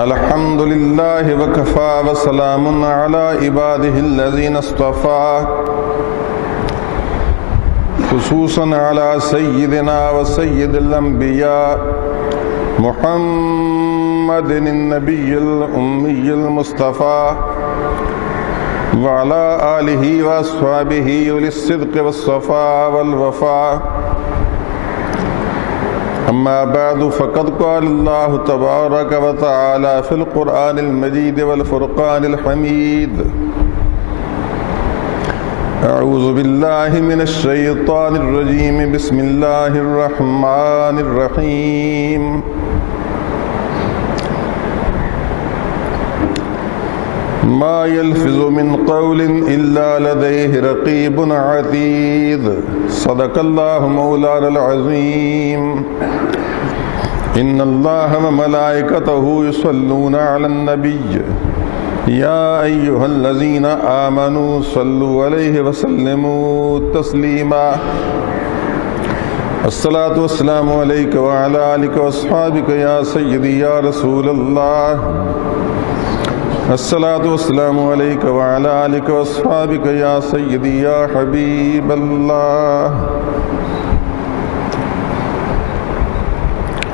الحمد لله وكفى وسلام على عباده الذين اصطفى خصوصا على سيدنا وسيد الأنبياء محمد النبي الأمي المصطفى وعلى آله وأصحابه أولي الصدق والصفاء والوفاء. أما بعد فقد قال الله تبارك وتعالى في القرآن المجيد والفرقان الحميد: أعوذ بالله من الشيطان الرجيم. بسم الله الرحمن الرحيم. ما يلفظ من قول إلا لديه رقيب عتيد. صدق الله مولانا العظيم. إن الله وملائكته يصلون على النبي يا أيها الذين آمنوا صلوا عليه وسلموا تسليما. الصلاة والسلام عليك وعلى آلك وأصحابك يا سيدي يا رسول الله. الصلاة والسلام عليك وعلى آلك وأصحابك يا سيدي يا حبيب اللہ.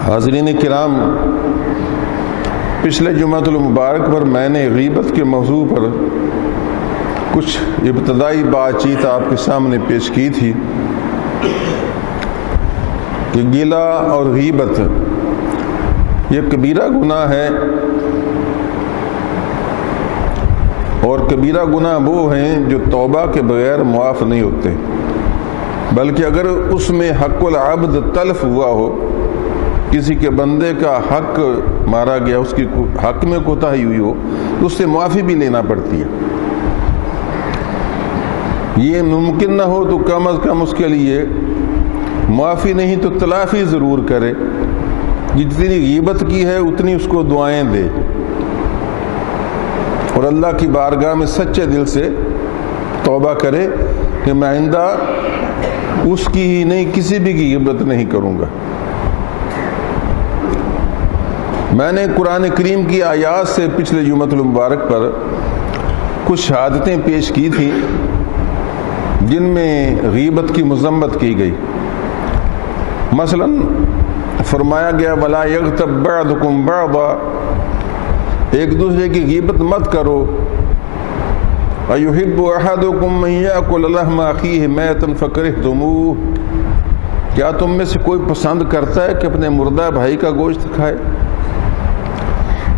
حاضرین کرام، پچھلے جمعۃ المبارک پر میں نے غیبت کے موضوع پر کچھ ابتدائی بات چیت آپ کے سامنے پیش کی تھی کہ گلہ اور غیبت یہ کبیرہ گناہ ہے، اور کبیرہ گناہ وہ ہیں جو توبہ کے بغیر معاف نہیں ہوتے، بلکہ اگر اس میں حق العبد تلف ہوا ہو، کسی کے بندے کا حق مارا گیا، اس کی حق میں کوتاہی ہوئی ہو، تو اس سے معافی بھی لینا پڑتی ہے. یہ ممکن نہ ہو تو کم از کم اس کے لیے معافی نہیں تو تلافی ضرور کرے. جتنی غیبت کی ہے اتنی اس کو دعائیں دے، اور اللہ کی بارگاہ میں سچے دل سے توبہ کرے کہ میں آئندہ اس کی ہی نہیں کسی بھی کی غیبت نہیں کروں گا. میں نے قرآن کریم کی آیات سے پچھلے جمعۃ المبارک پر کچھ شہادتیں پیش کی تھیں جن میں غیبت کی مذمت کی گئی. مثلا فرمایا گیا وَلَا يَغْتَبْ بَعْضُكُمْ بَعْضًا، ایک دوسرے کی غیبت مت کرو. أَيُحِبُّ أَحَدُكُمْ مَنْ يَأْكُلَ لَحْمَ أَخِيهِ مَيْتًا فَكَرِهْتُمُوهُ، کیا تم میں سے کوئی پسند کرتا ہے کہ اپنے مردہ بھائی کا گوشت کھائے؟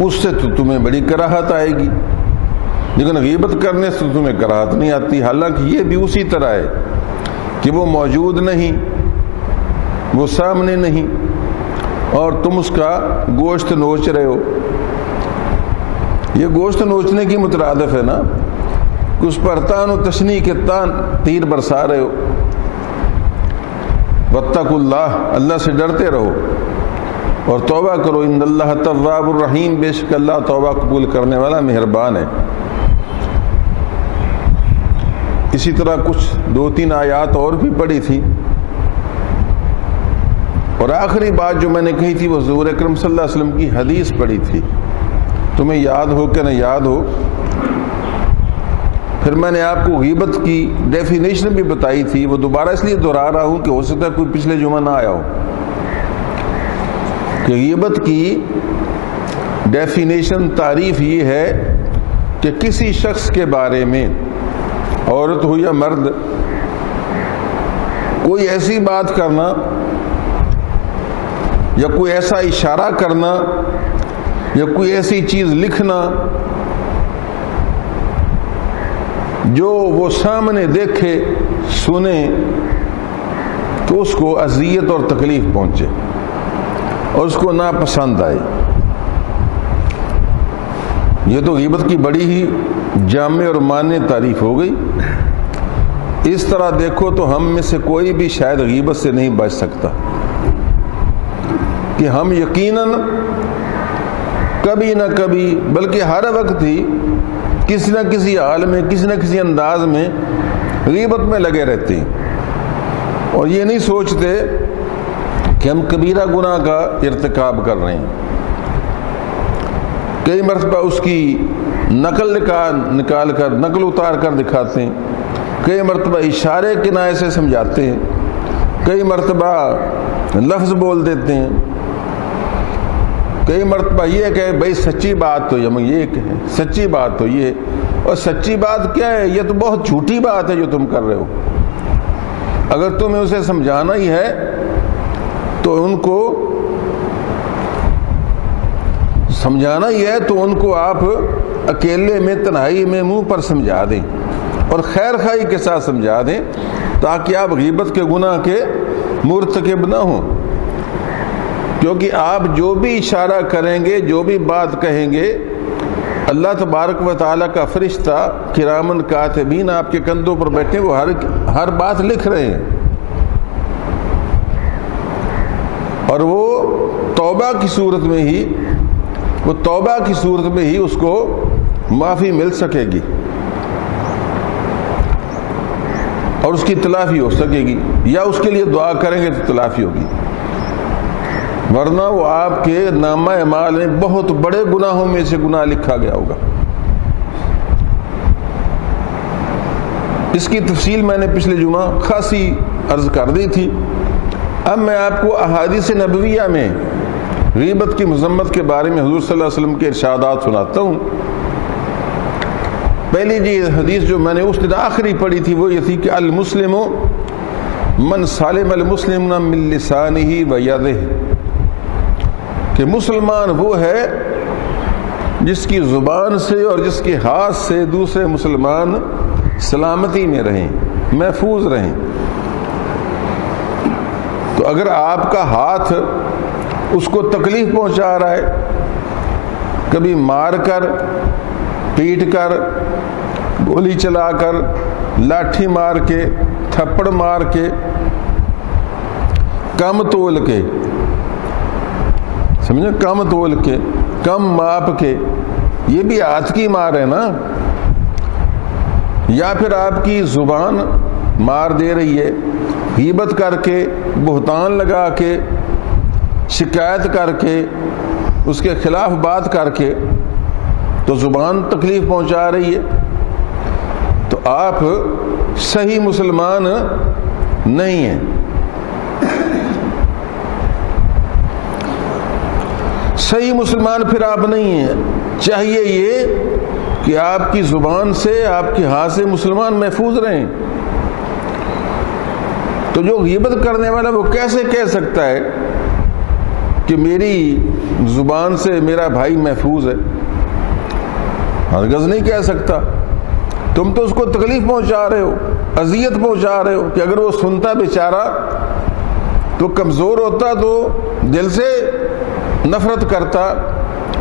اس سے تو تمہیں بڑی کراہت آئے گی، لیکن غیبت کرنے سے تمہیں کراہت نہیں آتی، حالانکہ یہ بھی اسی طرح ہے کہ وہ موجود نہیں، وہ سامنے نہیں، اور تم اس کا گوشت نوچ رہے ہو. یہ گوشت نوچنے کی مترادف ہے نا، کہ اس پر تان و تشنیع کے تیر برسا رہے ہو. واتقوا اللہ، اللہ سے ڈرتے رہو اور توبہ کرو. ان اللہ تواب الرحیم، بے شک اللہ توبہ قبول کرنے والا مہربان ہے. اسی طرح کچھ 2-3 آیات اور بھی پڑھی تھی، اور آخری بات جو میں نے کہی تھی وہ حضور اکرم صلی اللہ علیہ وسلم کی حدیث پڑھی تھی. تمہیں یاد ہو کہ نہ یاد ہو، پھر میں نے آپ کو غیبت کی ڈیفینیشن بھی بتائی تھی. وہ دوبارہ اس لیے دہرا رہا ہوں کہ ہو سکتا ہے کوئی پچھلے جمعہ نہ آیا ہو، کہ غیبت کی ڈیفینیشن تعریف یہ ہے کہ کسی شخص کے بارے میں، عورت ہو یا مرد، کوئی ایسی بات کرنا یا کوئی ایسا اشارہ کرنا یا کوئی ایسی چیز لکھنا جو وہ سامنے دیکھے سنے تو اس کو اذیت اور تکلیف پہنچے اور اس کو ناپسند آئے. یہ تو غیبت کی بڑی ہی جامع اور معنی تعریف ہو گئی. اس طرح دیکھو تو ہم میں سے کوئی بھی شاید غیبت سے نہیں بچ سکتا، کہ ہم یقیناً کبھی نہ کبھی بلکہ ہر وقت ہی کسی نہ کسی حال میں کسی نہ کسی انداز میں غیبت میں لگے رہتے ہیں، اور یہ نہیں سوچتے کہ ہم کبیرہ گناہ کا ارتکاب کر رہے ہیں. کئی مرتبہ اس کی نقل اتار کر دکھاتے ہیں، کئی مرتبہ اشارے کنایے سے سمجھاتے ہیں، کئی مرتبہ لفظ بول دیتے ہیں، کئی مرتبہ یہ کہ بھائی سچی بات تو یہ کہ سچی بات تو یہ، اور سچی بات کیا ہے؟ یہ تو بہت جھوٹی بات ہے جو تم کر رہے ہو۔ اگر تمہیں اسے سمجھانا ہی ہے تو ان کو سمجھانا ہی ہے تو ان کو آپ اکیلے میں تنہائی میں منہ پر سمجھا دیں اور خیر خواہی کے ساتھ سمجھا دیں، تاکہ آپ غیبت کے گناہ کے مرتکب نہ ہوں۔ کیونکہ آپ جو بھی اشارہ کریں گے، جو بھی بات کہیں گے، اللہ تبارک و تعالیٰ کا فرشتہ کرامن کاتبین آپ کے کندھوں پر بیٹھے، وہ ہر بات لکھ رہے ہیں، اور وہ توبہ کی صورت میں ہی اس کو معافی مل سکے گی اور اس کی تلافی ہو سکے گی، یا اس کے لیے دعا کریں گے تو تلافی ہوگی، ورنہ وہ آپ کے نامہ اعمال میں بہت بڑے گناہوں میں سے گناہ لکھا گیا ہوگا۔ اس کی تفصیل میں نے پچھلے جمعہ خاصی عرض کر دی تھی۔ اب میں آپ کو احادیث نبویہ میں غیبت کی مذمت کے بارے میں حضور صلی اللہ علیہ وسلم کے ارشادات سناتا ہوں۔ پہلی حدیث جو میں نے اس دن آخری پڑھی تھی وہ یہ تھی کہ المسلم من سالم المسلمون من لسانہ و یدہ، کہ مسلمان وہ ہے جس کی زبان سے اور جس کے ہاتھ سے دوسرے مسلمان سلامتی میں رہیں، محفوظ رہیں۔ تو اگر آپ کا ہاتھ اس کو تکلیف پہنچا رہا ہے، کبھی مار کر، پیٹ کر، گولی چلا کر، لاٹھی مار کے، تھپڑ مار کے، کم تول کے، سمجھے، کم تول کے، کم ماپ کے، یہ بھی ہاتھ کی مار ہے نا، یا پھر آپ کی زبان مار دے رہی ہے، غیبت کر کے، بہتان لگا کے، شکایت کر کے، اس کے خلاف بات کر کے، تو زبان تکلیف پہنچا رہی ہے، تو آپ صحیح مسلمان نہیں ہیں۔ صحیح مسلمان پھر آپ نہیں ہیں۔ چاہیے یہ کہ آپ کی زبان سے، آپ کے ہاتھ سے مسلمان محفوظ رہیں۔ تو جو غیبت کرنے والا وہ کیسے کہہ سکتا ہے کہ میری زبان سے میرا بھائی محفوظ ہے؟ ہرگز نہیں کہہ سکتا۔ تم تو اس کو تکلیف پہنچا رہے ہو، اذیت پہنچا رہے ہو، کہ اگر وہ سنتا بیچارہ تو کمزور ہوتا تو دل سے نفرت کرتا،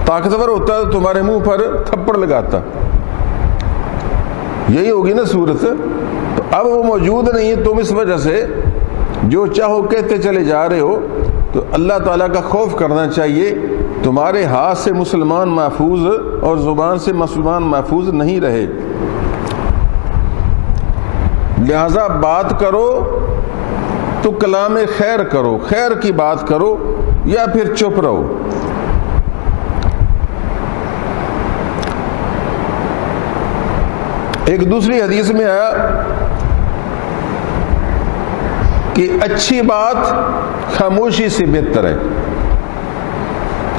طاقتور ہوتا تو تمہارے منہ پر تھپڑ لگاتا۔ یہی ہوگی نا صورت۔ تو اب وہ موجود نہیں ہے، تم اس وجہ سے جو چاہو کہتے چلے جا رہے ہو۔ تو اللہ تعالیٰ کا خوف کرنا چاہیے، تمہارے ہاتھ سے مسلمان محفوظ اور زبان سے مسلمان محفوظ نہیں رہے، لہذا بات کرو تو کلام خیر کرو، خیر کی بات کرو، یا پھر چپ رہو۔ ایک دوسری حدیث میں آیا کہ اچھی بات خاموشی سے بہتر ہے،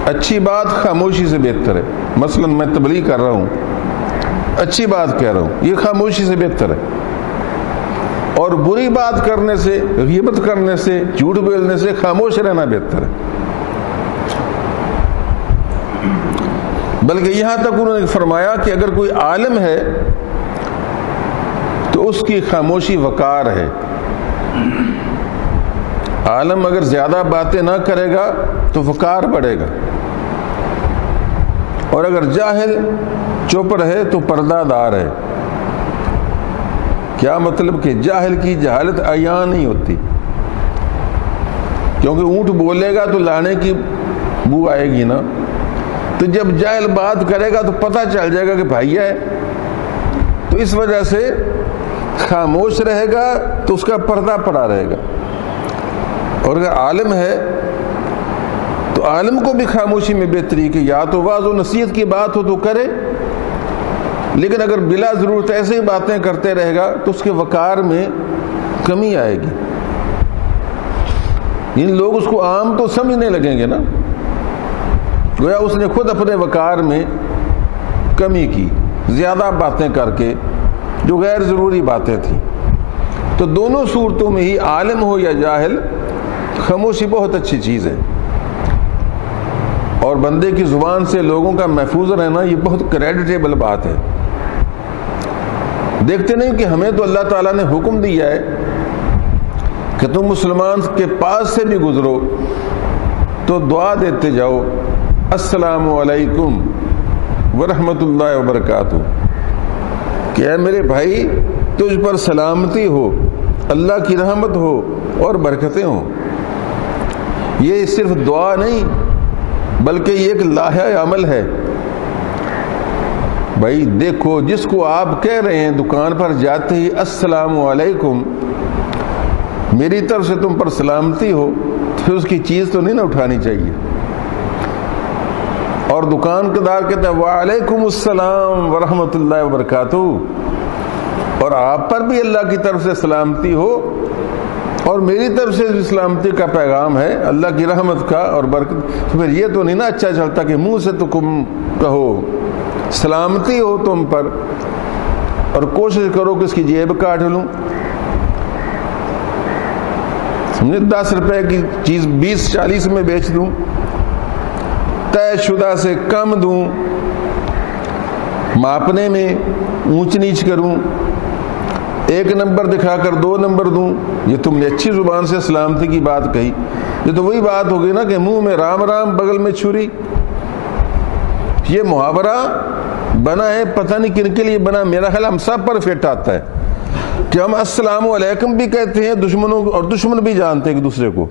اچھی بات خاموشی سے بہتر ہے۔ مثلا میں تبلیغ کر رہا ہوں، اچھی بات کہہ رہا ہوں، یہ خاموشی سے بہتر ہے، اور بری بات کرنے سے، غیبت کرنے سے، جھوٹ بولنے سے خاموش رہنا بہتر ہے۔ بلکہ یہاں تک انہوں نے فرمایا کہ اگر کوئی عالم ہے تو اس کی خاموشی وقار ہے۔ عالم اگر زیادہ باتیں نہ کرے گا تو وقار بڑھے گا، اور اگر جاہل چپ رہے تو پردہ دار ہے۔ کیا مطلب کہ جاہل کی جہالت عیاں نہیں ہوتی، کیونکہ اونٹ بولے گا تو لانے کی بو آئے گی نا، تو جب جاہل بات کرے گا تو پتہ چل جائے گا کہ بھائی ہے، تو اس وجہ سے خاموش رہے گا تو اس کا پردہ پڑا رہے گا۔ اور اگر عالم ہے تو عالم کو بھی خاموشی میں بہتری کہ یا تو واعظ و نصیحت کی بات ہو تو کرے، لیکن اگر بلا ضرورت ایسے ہی باتیں کرتے رہے گا تو اس کے وقار میں کمی آئے گی، ان لوگ اس کو عام تو سمجھنے لگیں گے نا، گویا اس نے خود اپنے وقار میں کمی کی زیادہ باتیں کر کے جو غیر ضروری باتیں تھیں۔ تو دونوں صورتوں میں ہی عالم ہو یا جاہل، خاموشی بہت اچھی چیز ہے، اور بندے کی زبان سے لوگوں کا محفوظ رہنا یہ بہت کریڈیٹیبل بات ہے۔ دیکھتے نہیں کہ ہمیں تو اللہ تعالیٰ نے حکم دیا ہے کہ تم مسلمان کے پاس سے بھی گزرو تو دعا دیتے جاؤ، السلام علیکم ورحمۃ اللہ وبرکاتہ، کہ اے میرے بھائی تجھ پر سلامتی ہو، اللہ کی رحمت ہو اور برکتیں ہوں۔ یہ صرف دعا نہیں بلکہ یہ ایک لاحہ عمل ہے۔ بھائی دیکھو، جس کو آپ کہہ رہے ہیں دکان پر جاتے ہی السلام علیکم، میری طرف سے تم پر سلامتی ہو، تو پھر اس کی چیز تو نہیں نہ اٹھانی چاہیے۔ اور دکان دار کہتا ہے وعلیکم السلام ورحمۃ اللہ وبرکاتہ، اور آپ پر بھی اللہ کی طرف سے سلامتی ہو اور میری طرف سے بھی سلامتی کا پیغام ہے، اللہ کی رحمت کا اور برکت، تو پھر یہ تو نہیں نا اچھا چلتا کہ منہ سے تو تم کہو سلامتی ہو تم پر اور کوشش کرو کہ اس کی جیب کاٹ لوں۔ 10 روپے کی چیز 20-40 میں بیچ دوں، طے شدہ سے کم دوں، ماپنے میں اونچ نیچ کروں، 1 نمبر دکھا کر 2 نمبر دوں، یہ تم نے اچھی زبان سے سلامتی کی بات کہی۔ یہ تو وہی بات ہوگی نا کہ منہ میں رام رام بغل میں چھری۔ یہ محاورہ بنا ہے پتہ نہیں کن کے لیے بنا، میرا خیال ہم سب پر فٹ آتا ہے کہ ہم السلام علیکم بھی کہتے ہیں دشمنوں کو، اور دشمن بھی جانتے ہیں ایک دوسرے کو،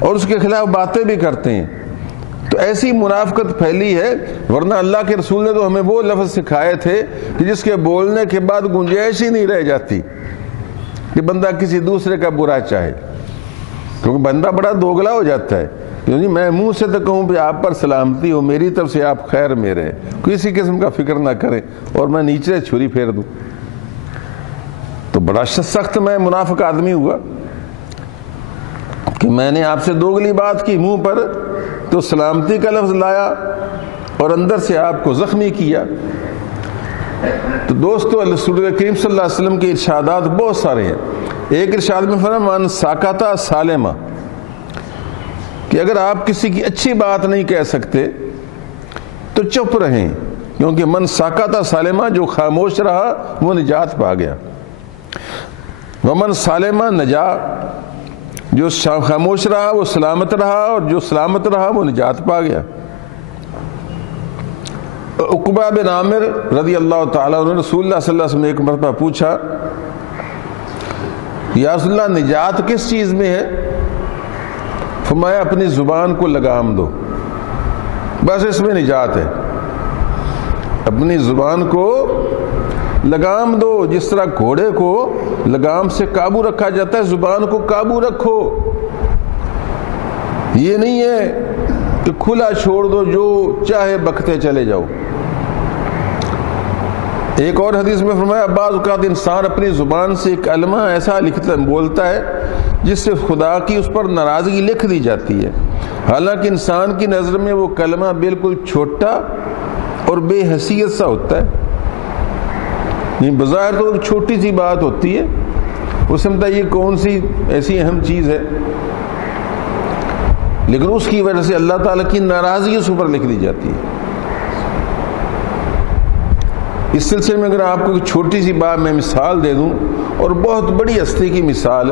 اور اس کے خلاف باتیں بھی کرتے ہیں۔ تو ایسی منافقت پھیلی ہے، ورنہ اللہ کے رسول نے تو ہمیں وہ لفظ سکھائے تھے کہ جس کے بولنے کے بعد گنجائش ہی نہیں رہ جاتی کہ بندہ کسی دوسرے کا برا چاہے، کیونکہ بندہ بڑا دوگلا ہو جاتا ہے۔ میں منہ سے تو کہوں کہ آپ پر سلامتی ہو، میری طرف سے آپ خیر میرے، کسی قسم کا فکر نہ کریں، اور میں نیچے چھری پھیر دوں، تو بڑا سخت میں منافق آدمی ہوا کہ میں نے آپ سے دوگلی بات کی، منہ پر تو سلامتی کا لفظ لایا اور اندر سے آپ کو زخمی کیا۔ تو دوستو رسول کریم صلی اللہ علیہ وسلم کے ارشادات بہت سارے ہیں۔ ایک ارشاد میں فرمایا من ساکتا سالما، کہ اگر آپ کسی کی اچھی بات نہیں کہہ سکتے تو چپ رہیں، کیونکہ من ساکتا سالما، جو خاموش رہا وہ نجات پا گیا، ومن سالما نجا، جو خاموش رہا وہ سلامت رہا، اور جو سلامت رہا وہ نجات پا گیا۔ عقبہ بن عامر رضی اللہ تعالیٰ عنہ رسول اللہ صلی اللہ علیہ وسلم نے ایک مرتبہ پوچھا یا رسول اللہ نجات کس چیز میں ہے؟ فرمایا اپنی زبان کو لگام دو، بس اس میں نجات ہے، اپنی زبان کو لگام دو۔ جس طرح گھوڑے کو لگام سے قابو رکھا جاتا ہے، زبان کو قابو رکھو۔ یہ نہیں ہے کہ کھلا چھوڑ دو، جو چاہے بکتے چلے جاؤ۔ ایک اور حدیث میں فرمایا بعض اوقات انسان اپنی زبان سے ایک کلمہ ایسا بولتا ہے جس سے خدا کی اس پر ناراضگی لکھ دی جاتی ہے، حالانکہ انسان کی نظر میں وہ کلمہ بالکل چھوٹا اور بے حیثیت سا ہوتا ہے۔ بظاہر تو ایک چھوٹی سی بات ہوتی ہے، وہ سمجھتا ہے یہ کون سی ایسی اہم چیز ہے، لیکن اس کی وجہ سے اللہ تعالیٰ کی ناراضگی اس پر لکھ دی جاتی ہے۔ اس سلسلے میں اگر آپ کو ایک چھوٹی سی بات میں مثال دے دوں، اور بہت بڑی ہستی کی مثال،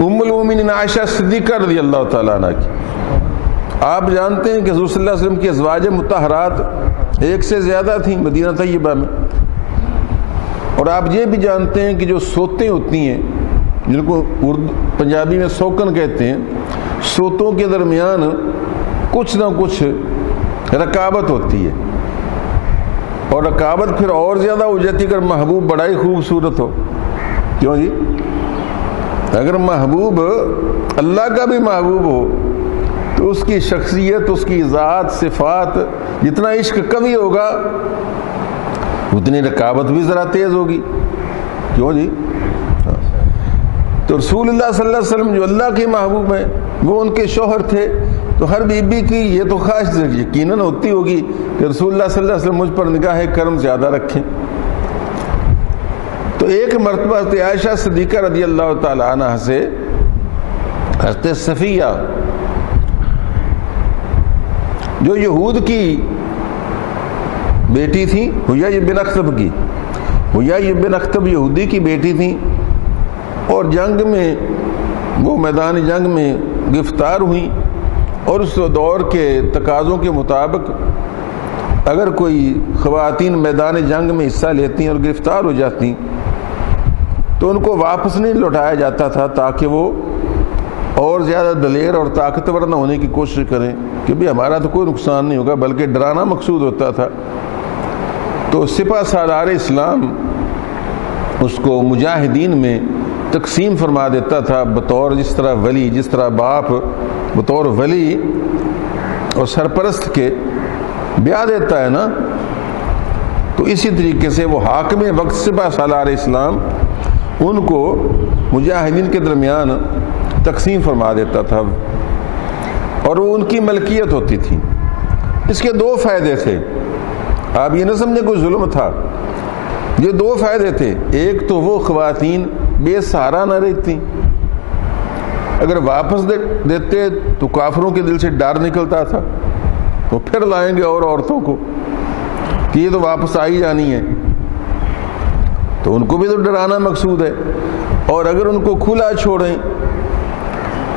ام المومنین عائشہ صدیقہ رضی اللہ تعالیٰ عنہ کی۔ آپ جانتے ہیں کہ حضور صلی اللہ علیہ وسلم کی ازواج مطہرات 1 سے زیادہ تھیں مدینہ طیبہ میں، اور آپ یہ بھی جانتے ہیں کہ جو سوتیں ہوتی ہیں، جن کو اردو پنجابی میں سوکن کہتے ہیں، سوتوں کے درمیان کچھ نہ کچھ رکاوٹ ہوتی ہے، اور رکاوٹ پھر اور زیادہ ہو جاتی ہے اگر محبوب بڑا ہی خوبصورت ہو۔ کیوں جی؟ اگر محبوب اللہ کا بھی محبوب ہو تو اس کی شخصیت، اس کی ذات، صفات، جتنا عشق قوی ہوگا اتنی رقابت بھی ذرا تیز ہوگی. کیوں جی؟ تو رسول اللہ صلی اللہ علیہ وسلم جو اللہ کے محبوب ہیں، وہ ان کے شوہر تھے، تو ہر بی بی کی یہ تو خواہش یقیناً ہوتی ہوگی کہ رسول اللہ صلی اللہ علیہ وسلم مجھ پر نگاہ کرم زیادہ رکھیں. تو ایک مرتبہ حضرت عائشہ صدیقہ رضی اللہ تعالی عنہ سے حضرت صفیہ جو یہود کی بیٹی تھی، حیی بن اخطب کی، حیی بن اخطب یہودی کی بیٹی تھی، اور جنگ میں وہ میدان جنگ میں گرفتار ہوئیں، اور اس دور کے تقاضوں کے مطابق اگر کوئی خواتین میدان جنگ میں حصہ لیتی اور گرفتار ہو جاتی تو ان کو واپس نہیں لوٹایا جاتا تھا، تاکہ وہ اور زیادہ دلیر اور طاقتور نہ ہونے کی کوشش کریں کہ بھی ہمارا تو کوئی نقصان نہیں ہوگا، بلکہ ڈرانا مقصود ہوتا تھا. تو سپہ سالار اسلام اس کو مجاہدین میں تقسیم فرما دیتا تھا، بطور جس طرح ولی، جس طرح باپ بطور ولی اور سرپرست کے بیاہ دیتا ہے نا، تو اسی طریقے سے وہ حاکم وقت سپہ سالار اسلام ان کو مجاہدین کے درمیان تقسیم فرما دیتا تھا، اور وہ ان کی ملکیت ہوتی تھی. اس کے دو فائدے تھے، آپ یہ نہ سمجھیں کوئی ظلم تھا، یہ دو فائدے تھے. ایک تو وہ خواتین بے سہارا نہ رہتی، اگر واپس دیتے تو کافروں کے دل سے ڈر نکلتا تھا، تو پھر لائیں گے اور عورتوں کو کہ یہ تو واپس آئی جانی ہے، تو ان کو بھی تو ڈرانا مقصود ہے. اور اگر ان کو کھلا چھوڑیں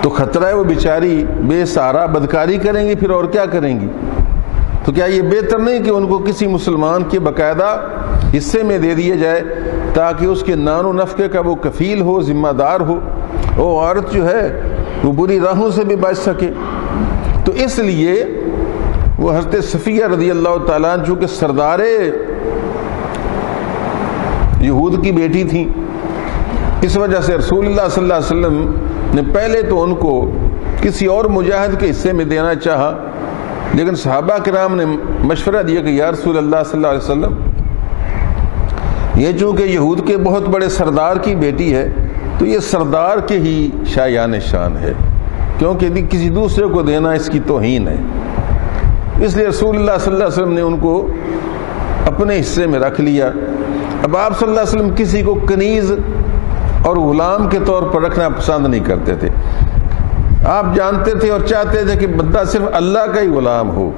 تو خطرہ ہے وہ بیچاری بے سہارا بدکاری کریں گی، پھر اور کیا کریں گی. تو کیا یہ بہتر نہیں کہ ان کو کسی مسلمان کے باقاعدہ حصے میں دے دیا جائے، تاکہ اس کے نان و نفقے کا وہ کفیل ہو، ذمہ دار ہو، وہ عورت جو ہے وہ بری راہوں سے بھی بچ سکے. تو اس لیے وہ حضرت صفیہ رضی اللہ تعالیٰ عنہ چونکہ سردار یہود کی بیٹی تھیں، اس وجہ سے رسول اللہ صلی اللہ علیہ وسلم نے پہلے تو ان کو کسی اور مجاہد کے حصے میں دینا چاہا، لیکن صحابہ کرام نے مشورہ دیا کہ یا رسول اللہ صلی اللہ علیہ وسلم، یہ چونکہ یہود کے بہت بڑے سردار کی بیٹی ہے تو یہ سردار کے ہی شایان شان ہے، کیونکہ کسی دوسرے کو دینا اس کی توہین ہے. اس لیے رسول اللہ صلی اللہ علیہ وسلم نے ان کو اپنے حصے میں رکھ لیا. اب آپ صلی اللہ علیہ وسلم کسی کو کنیز اور غلام کے طور پر رکھنا پسند نہیں کرتے تھے. آپ جانتے تھے اور چاہتے تھے کہ بندہ صرف اللہ کا ہی غلام ہو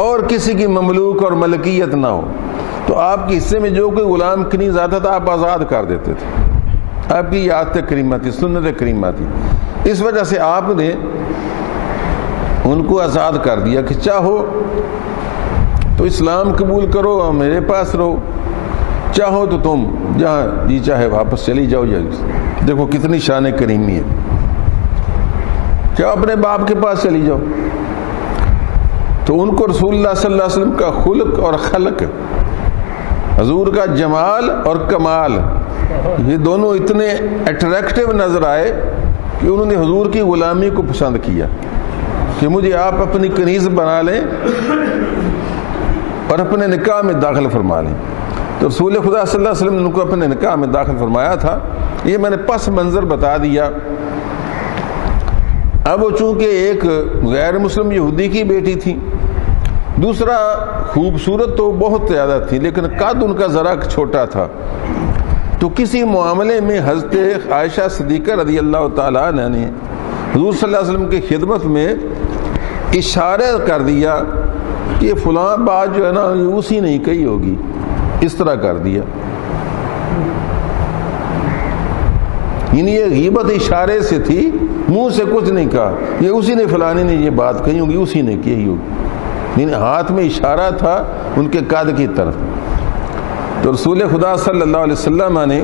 اور کسی کی مملوک اور ملکیت نہ ہو. تو آپ کے حصے میں جو کوئی غلام کنیز آتا تھا آپ آزاد کر دیتے تھے. آپ کی عادت کریمہ تھی، سنت کریمہ تھی. اس وجہ سے آپ نے ان کو آزاد کر دیا کہ چاہو تو اسلام قبول کرو اور میرے پاس رہو، چاہو تو تم جہاں جی چاہے واپس چلی جاؤ. دیکھو کتنی شان کریمی ہے، چاہو اپنے باپ کے پاس چلی جاؤ. تو ان کو رسول اللہ صلی اللہ علیہ وسلم کا خلق اور خلق، حضور کا جمال اور کمال، یہ دونوں اتنے اٹریکٹیو نظر آئے کہ انہوں نے حضور کی غلامی کو پسند کیا کہ مجھے آپ اپنی کنیز بنا لیں اور اپنے نکاح میں داخل فرما لیں. تو رسول خدا صلی اللہ علیہ وسلم نے ان کو اپنے نکاح میں داخل فرمایا تھا. یہ میں نے پس منظر بتا دیا. اب چونکہ ایک غیر مسلم یہودی کی بیٹی تھی، دوسرا خوبصورت تو بہت زیادہ تھی لیکن قد ان کا ذرا چھوٹا تھا، تو کسی معاملے میں حضرت عائشہ صدیقہ رضی اللہ تعالیٰ عنہ نے حضور صلی اللہ علیہ وسلم کی خدمت میں اشارہ کر دیا کہ فلاں بات جو ہے نا یہ اسی نے کہی ہوگی، اس طرح کر دیا. یعنی یہ غیبت اشارے سے تھی، منہ سے کچھ نہیں کہا، یہ اسی نے فلانی نے یہ بات کہی ہوگی، اسی نے کہی ہوگی. یعنی ہاتھ میں اشارہ تھا ان کے قد کی طرف. تو رسول خدا صلی اللہ علیہ وسلم نے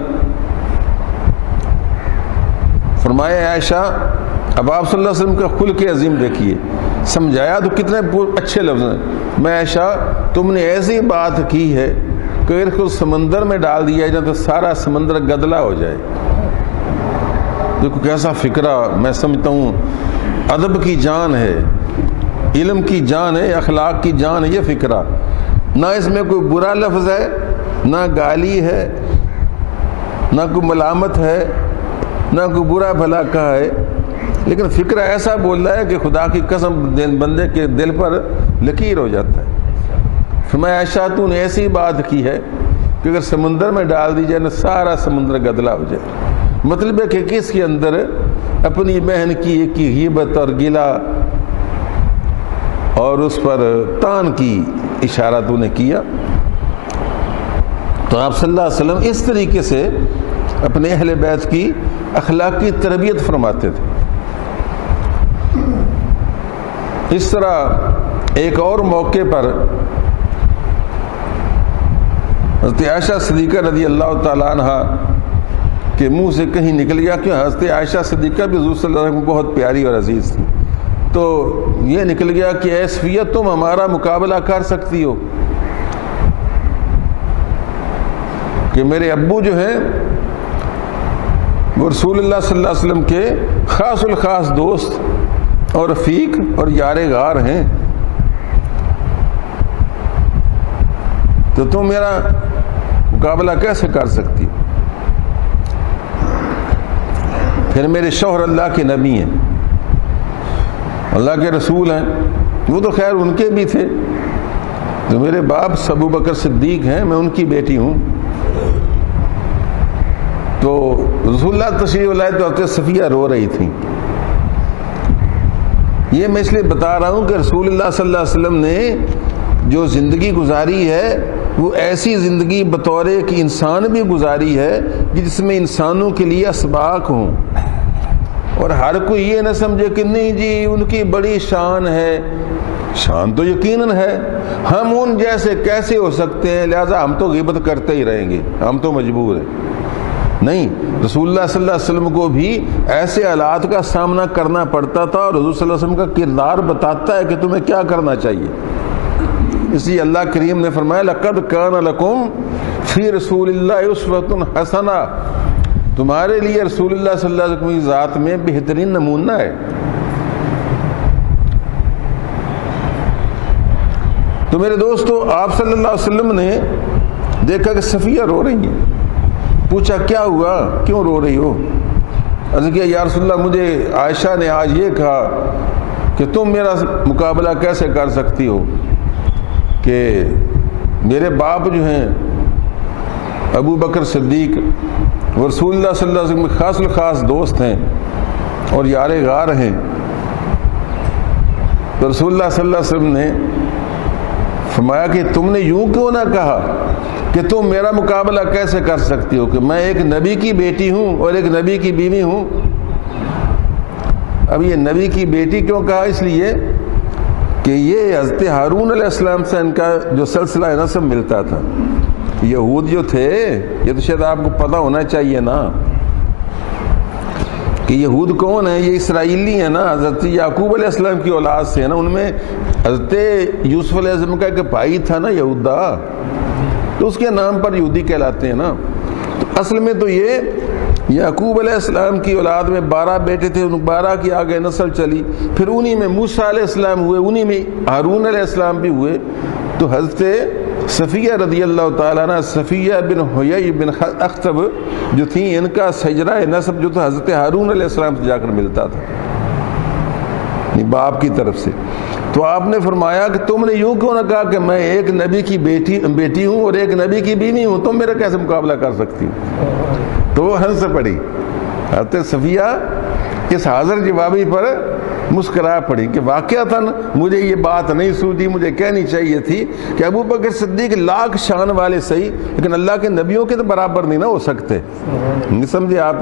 فرمایا عائشہ، اب آپ صلی اللہ علیہ وسلم کا خلق عظیم دیکھیے، سمجھایا تو کتنے اچھے لفظ ہیں. میں عائشہ تم نے ایسی بات کی ہے کہ اگر اس کو سمندر میں ڈال دیا جائے تو سارا سمندر گدلا ہو جائے. دیکھو کیسا فکرہ، میں سمجھتا ہوں ادب کی جان ہے، علم کی جان ہے، اخلاق کی جان ہے یہ فکرہ. نہ اس میں کوئی برا لفظ ہے، نہ گالی ہے، نہ کوئی ملامت ہے، نہ کوئی برا بھلا کہا ہے، لیکن فکرہ ایسا بول رہا ہے کہ خدا کی قسم بندے کے دل پر لکیر ہو جاتا ہے. فرمایا عائشہ تو نے ایسی بات کی ہے کہ اگر سمندر میں ڈال دی جائے نا سارا سمندر گدلا ہو جائے. مطلب ہے کہ کس کے اندر اپنی بہن کی غیبت اور گلہ اور اس پر تان کی اشارہ تو نے کیا. تو آپ صلی اللہ علیہ وسلم اس طریقے سے اپنے اہل بیت کی اخلاقی تربیت فرماتے تھے. اس طرح ایک اور موقع پر حضرت عائشہ صدیقہ رضی اللہ تعالیٰ عنہ کے منہ سے کہیں نکل گیا کہ حضرت عائشہ صدیقہ بھی حضور صلی اللہ علیہ وسلم کو بہت پیاری اور عزیز تھی. تو یہ نکل گیا کہ اے صفیہ تم ہمارا مقابلہ کر سکتی ہو کہ میرے ابو جو ہیں وہ رسول اللہ صلی اللہ علیہ وسلم کے خاص الخاص دوست اور رفیق اور یار غار ہیں، تو تم میرا مقابلہ کیسے کر سکتی ہو؟ پھر میرے شوہر اللہ کے نبی ہیں، اللہ کے رسول ہیں، وہ تو خیر ان کے بھی تھے. جو میرے باپ ابو بکر صدیق ہیں، میں ان کی بیٹی ہوں. تو رسول اللہ تشریف لائے تو حضرت صفیہ رو رہی تھیں. یہ میں اس لیے بتا رہا ہوں کہ رسول اللہ صلی اللہ علیہ وسلم نے جو زندگی گزاری ہے وہ ایسی زندگی بطور ایک انسان بھی گزاری ہے جس میں انسانوں کے لیے اسباق ہوں، اور ہر کوئی یہ نہ سمجھے کہ نہیں جی ان کی بڑی شان ہے. شان تو یقیناً ہے، ہم ان جیسے کیسے ہو سکتے ہیں، لہذا ہم تو غیبت کرتے ہی رہیں گے، ہم تو مجبور ہیں. نہیں، رسول اللہ صلی اللہ علیہ وسلم کو بھی ایسے حالات کا سامنا کرنا پڑتا تھا، اور حضور صلی اللہ علیہ وسلم کا کردار بتاتا ہے کہ تمہیں کیا کرنا چاہیے. اس لیے اللہ کریم نے فرمایا لَقَدْ كَانَ لَكُمْ فِي رَسُولِ اللَّهِ أُسْوَةٌ حَسَنَةٌ، تمہارے لیے رسول اللہ صلی اللہ علیہ وسلم کی ذات میں بہترین نمونہ ہے. تو میرے دوستو آپ صلی اللہ علیہ وسلم نے دیکھا کہ صفیہ رو رہی ہیں. پوچھا کیا ہوا، کیوں رو رہی ہو؟ عرض کیا یا رسول اللہ مجھے عائشہ نے آج یہ کہا کہ تم میرا مقابلہ کیسے کر سکتی ہو کہ میرے باپ جو ہیں ابو بکر صدیق وہ رسول اللہ صلی اللہ علیہ وسلم کے خاص الخاص دوست ہیں اور یار غار ہیں. تو رسول اللہ صلی اللہ علیہ وسلم نے فرمایا کہ تم نے یوں کیوں نہ کہا کہ تم میرا مقابلہ کیسے کر سکتی ہو کہ میں ایک نبی کی بیٹی ہوں اور ایک نبی کی بیوی ہوں. اب یہ نبی کی بیٹی کیوں کہا؟ اس لیے کہ یہ حضرت ہارون علیہ السلام سے ان کا جو سلسلہ نسب ملتا تھا. یہود جو تھے یہ تو شاید آپ کو پتہ ہونا چاہیے نا کہ یہود کون ہیں، یہ اسرائیلی ہیں نا، حضرت یعقوب علیہ السلام کی اولاد سے ہیں نا. ان میں حضرت یوسف علیہ السلام کا ایک بھائی تھا نا یہودا، تو اس کے نام پر یہودی کہلاتے ہیں نا. تو اصل میں تو یہ یعقوب علیہ السلام کی اولاد میں 12 بیٹے تھے، ان 12 کی آگے نسل چلی، پھر انہی میں موسیٰ علیہ السلام ہوئے، انہی میں ہارون علیہ السلام بھی ہوئے. تو حضرت صفیہ رضی اللہ تعالیٰ عنہ، صفیہ بن حیی بن اخطب جو تھیں، ان کا شجرہ نسب جو تھا حضرت ہارون علیہ السلام سے جا کر ملتا تھا باپ کی طرف سے. تو آپ نے فرمایا کہ تم نے یوں کیوں نہ کہا کہ میں ایک نبی کی بیٹی ہوں اور ایک نبی کی بیوی ہوں، تم میرا کیسے مقابلہ کر سکتی ہو؟ تو وہ ہنس پڑی. حضرت صفیہ اس حاضر جوابی پر مسکرا پڑی کہ واقعتاً مجھے یہ بات نہیں سوجی، مجھے کہنی چاہیے تھی کہ ابو بکر صدیق لاکھ شان والے صحیح، لیکن اللہ کے نبیوں کے تو برابر نہیں نہ ہو سکتے. نہیں سمجھے آپ؟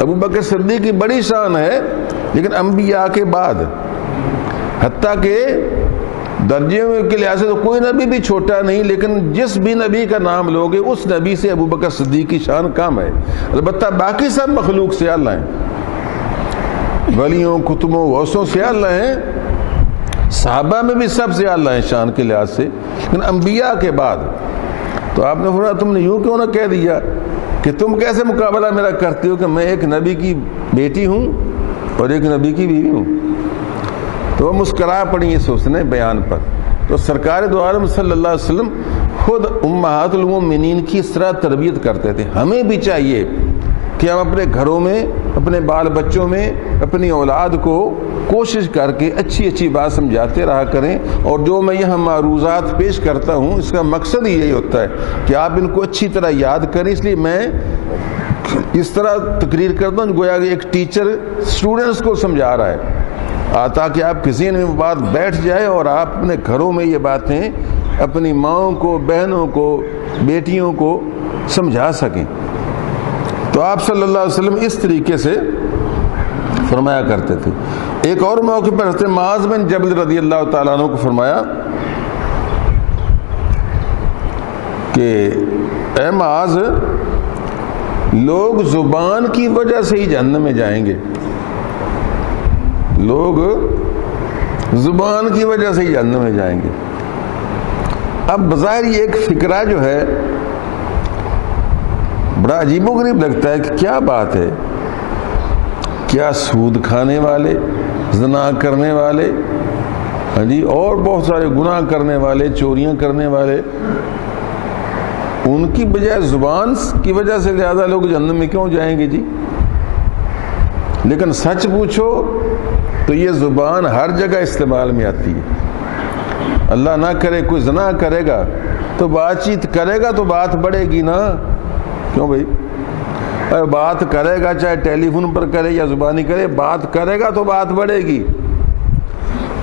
ابو بکر صدیق کی بڑی شان ہے، لیکن انبیاء کے بعد حتیٰ کہ درجے کے لحاظ سے تو کوئی نبی بھی چھوٹا نہیں، لیکن جس بھی نبی کا نام لوگے اس نبی سے ابو بکر صدیق کی شان کم ہے. البتہ باقی سب مخلوق سے اعلیٰ ہیں، ولیوں، کتبوں، غوثوں سے اعلیٰ ہیں، صحابہ میں بھی سب سے اعلیٰ ہیں شان کے لحاظ سے، لیکن انبیاء کے بعد. تو آپ نے فرمایا تم نے یوں کیوں نہ کہہ دیا کہ تم کیسے مقابلہ میرا کرتے ہو کہ میں ایک نبی کی بیٹی ہوں اور ایک نبی کی بیوی ہوں. تو وہ مسکرا پڑی اس حسن بیان پر. تو سرکار دو عالم صلی اللہ علیہ وسلم خود امہات المومنین کی اس طرح تربیت کرتے تھے. ہمیں بھی چاہیے کہ ہم اپنے گھروں میں، اپنے بال بچوں میں، اپنی اولاد کو کوشش کر کے اچھی اچھی بات سمجھاتے رہا کریں. اور جو میں یہاں معروضات پیش کرتا ہوں اس کا مقصد ہی یہی ہوتا ہے کہ آپ ان کو اچھی طرح یاد کریں. اس لیے میں اس طرح تقریر کرتا ہوں گویا کہ ایک ٹیچر اسٹوڈنٹس کو سمجھا رہا ہے، تاکہ آپ کے ذہن میں وہ بات بیٹھ جائے اور آپ اپنے گھروں میں یہ باتیں اپنی ماؤں کو، بہنوں کو، بیٹیوں کو سمجھا سکیں. تو آپ صلی اللہ علیہ وسلم اس طریقے سے فرمایا کرتے تھے. ایک اور موقع پر حضرت معاذ بن جبل رضی اللہ تعالیٰ عنہ کو فرمایا کہ اے معاذ، لوگ زبان کی وجہ سے ہی جہنم میں جائیں گے. لوگ زبان کی وجہ سے ہی جہنم میں جائیں گے. اب بظاہر یہ ایک فکرہ جو ہے بڑا عجیب و غریب لگتا ہے کہ کیا بات ہے، کیا سود کھانے والے، زنا کرنے والے، ہاں جی، اور بہت سارے گناہ کرنے والے، چوریاں کرنے والے، ان کی بجائے زبان کی وجہ سے زیادہ لوگ جہنم میں کیوں جائیں گے جی؟ لیکن سچ پوچھو تو یہ زبان ہر جگہ استعمال میں آتی ہے. اللہ نہ کرے کوئی زنا کرے گا تو بات چیت کرے گا تو بات بڑھے گی نا. کیوں بھائی؟ بات کرے گا چاہے ٹیلی فون پر کرے یا زبانی کرے، بات کرے گا تو بات بڑھے گی.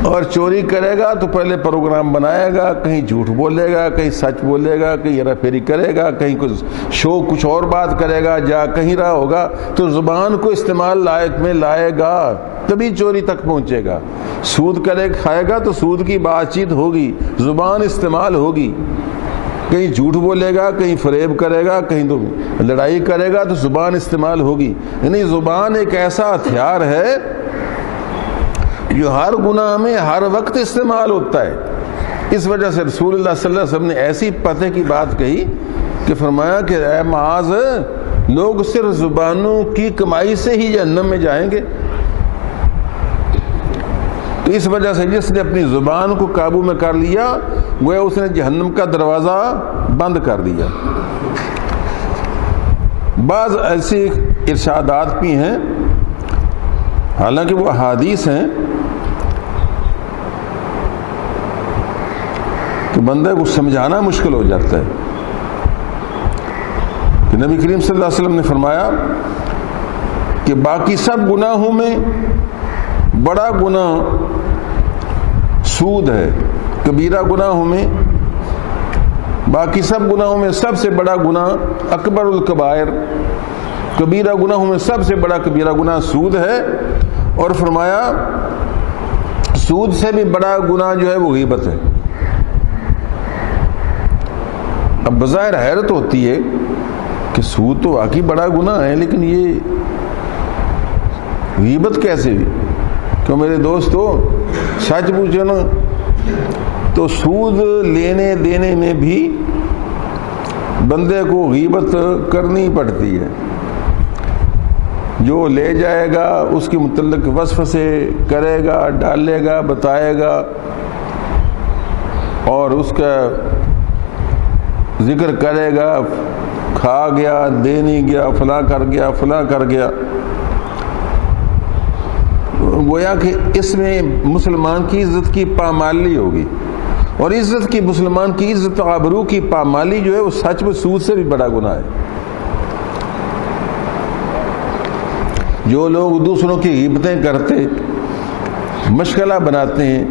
اور چوری کرے گا تو پہلے پروگرام بنائے گا، کہیں جھوٹ بولے گا، کہیں سچ بولے گا، کہیں ہیرا پھیری کرے گا، کہیں کچھ اور بات کرے گا، جا کہیں رہا ہوگا. تو زبان کو استعمال لائق میں لائے گا تبھی چوری تک پہنچے گا. سود کھائے گا تو سود کی بات چیت ہوگی، زبان استعمال ہوگی. کہیں جھوٹ بولے گا، کہیں فریب کرے گا، کہیں تو لڑائی کرے گا تو زبان استعمال ہوگی. یعنی زبان ایک ایسا ہتھیار ہے جو ہر گناہ میں ہر وقت استعمال ہوتا ہے. اس وجہ سے رسول اللہ صلی اللہ علیہ وسلم نے ایسی پتے کی بات کہی کہ فرمایا کہ اے معاذ، لوگ صرف زبانوں کی کمائی سے ہی جہنم میں جائیں گے. تو اس وجہ سے جس نے اپنی زبان کو قابو میں کر لیا گویا اس نے جہنم کا دروازہ بند کر دیا. بعض ایسی ارشادات بھی ہیں، حالانکہ وہ احادیث ہیں، کہ بندے کو سمجھانا مشکل ہو جاتا ہے. کہ نبی کریم صلی اللہ علیہ وسلم نے فرمایا کہ باقی سب گناہوں میں بڑا گناہ سود ہے. کبیرہ گناہوں میں، باقی سب گناہوں میں سب سے بڑا گناہ اکبر الکبائر، کبیرہ گناہوں میں سب سے بڑا کبیرہ گناہ سود ہے. اور فرمایا سود سے بھی بڑا گناہ جو ہے وہ غیبت ہے. اب بظاہر حیرت ہوتی ہے کہ سود تو واقعی بڑا گناہ ہے، لیکن یہ غیبت کیسے ہوئی؟ کیوں میرے دوستو، سچ پوچھو نا تو سود لینے دینے میں بھی بندے کو غیبت کرنی پڑتی ہے. جو لے جائے گا اس کے متعلق وسوسے کرے گا، ڈالے گا، بتائے گا، اور اس کا ذکر کرے گا، کھا گیا، دے نہیں گیا، فلاں کر گیا، فلاں کر گیا. گویا کہ اس میں مسلمان کی عزت کی پامالی ہوگی. اور عزت کی، مسلمان کی عزت آبرو کی پامالی جو ہے وہ سچ میں سود سے بھی بڑا گناہ ہے. جو لوگ دوسروں کی غیبتیں کرتے، مشغلہ بناتے ہیں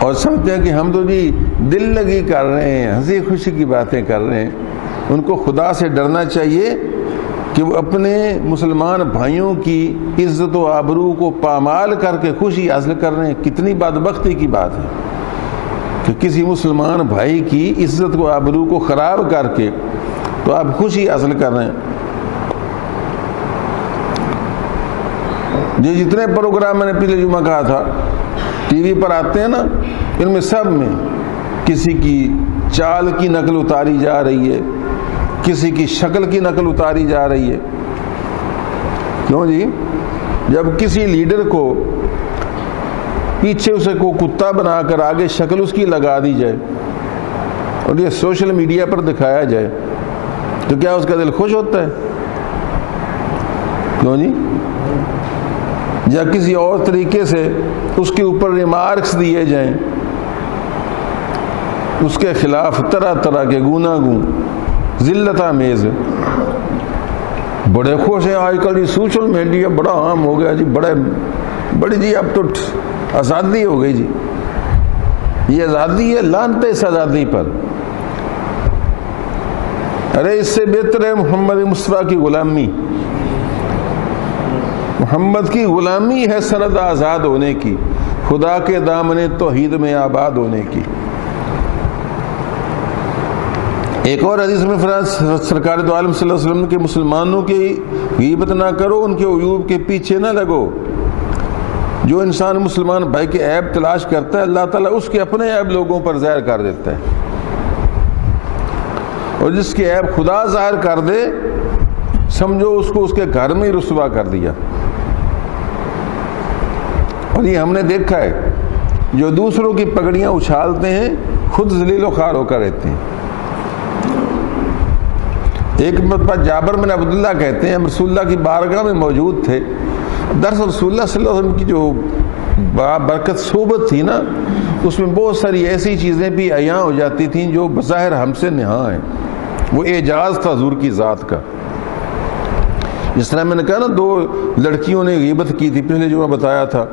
اور سمجھتے ہیں کہ ہم تو جی دل لگی کر رہے ہیں، ہنسی خوشی کی باتیں کر رہے ہیں، ان کو خدا سے ڈرنا چاہیے کہ وہ اپنے مسلمان بھائیوں کی عزت و آبرو کو پامال کر کے خوشی حاصل کر رہے ہیں. کتنی بدبختی کی بات ہے کہ کسی مسلمان بھائی کی عزت و آبرو کو خراب کر کے تو آپ خوشی حاصل کر رہے ہیں. یہ جتنے پروگرام میں نے پچھلے جمعہ کہا تھا ٹی وی پر آتے ہیں نا، ان میں سب میں کسی کی چال کی نقل اتاری جا رہی ہے، کسی کی شکل کی نقل اتاری جا رہی ہے. کیوں جی؟ جب کسی لیڈر کو پیچھے اسے کو کتا بنا کر آگے شکل اس کی لگا دی جائے اور یہ سوشل میڈیا پر دکھایا جائے تو کیا اس کا دل خوش ہوتا ہے؟ کیوں جی؟ یا کسی اور طریقے سے اس کے اوپر ریمارکس دیے جائیں، اس کے خلاف طرح طرح کے گوناگوں ذلت آمیز، بڑے خوش ہیں. آج کل یہ سوشل میڈیا بڑا عام ہو گیا جی، بڑی جی اب تو آزادی ہو گئی جی. یہ آزادی ہے، لعنت اس آزادی پر. ارے اس سے بہتر ہے محمد مصطفیٰ کی غلامی. محمد کی غلامی ہے سند آزاد ہونے کی، خدا کے دامن توحید میں آباد ہونے کی. ایک اور حدیث میں فرمایا سرکار دو عالم صلی اللہ علیہ وسلم کے مسلمانوں کی غیبت نہ کرو، ان کے عیوب کے پیچھے نہ لگو. جو انسان مسلمان بھائی کے عیب تلاش کرتا ہے اللہ تعالیٰ اس کے اپنے عیب لوگوں پر ظاہر کر دیتا ہے، اور جس کے عیب خدا ظاہر کر دے سمجھو اس کو اس کے گھر میں ہی رسوا کر دیا. اور یہ ہم نے دیکھا ہے، جو دوسروں کی پگڑیاں اچھالتے ہیں خود ذلیل و خوار ہو کر رہتے ہیں. ایک مرتبہ جابر بن عبداللہ کہتے ہیں ہم رسول اللہ کی بارگاہ میں موجود تھے، درس رسول اللہ صلی اللہ علیہ وسلم کی جو برکت صحبت تھی نا، اس میں بہت ساری ایسی چیزیں بھی عیاں ہو جاتی تھیں جو بظاہر ہم سے نہاں ہیں. وہ اعجاز تھا حضور کی ذات کا. جس طرح میں نے کہا نا 2 لڑکیوں نے غیبت کی تھی، پہلے جو میں بتایا تھا.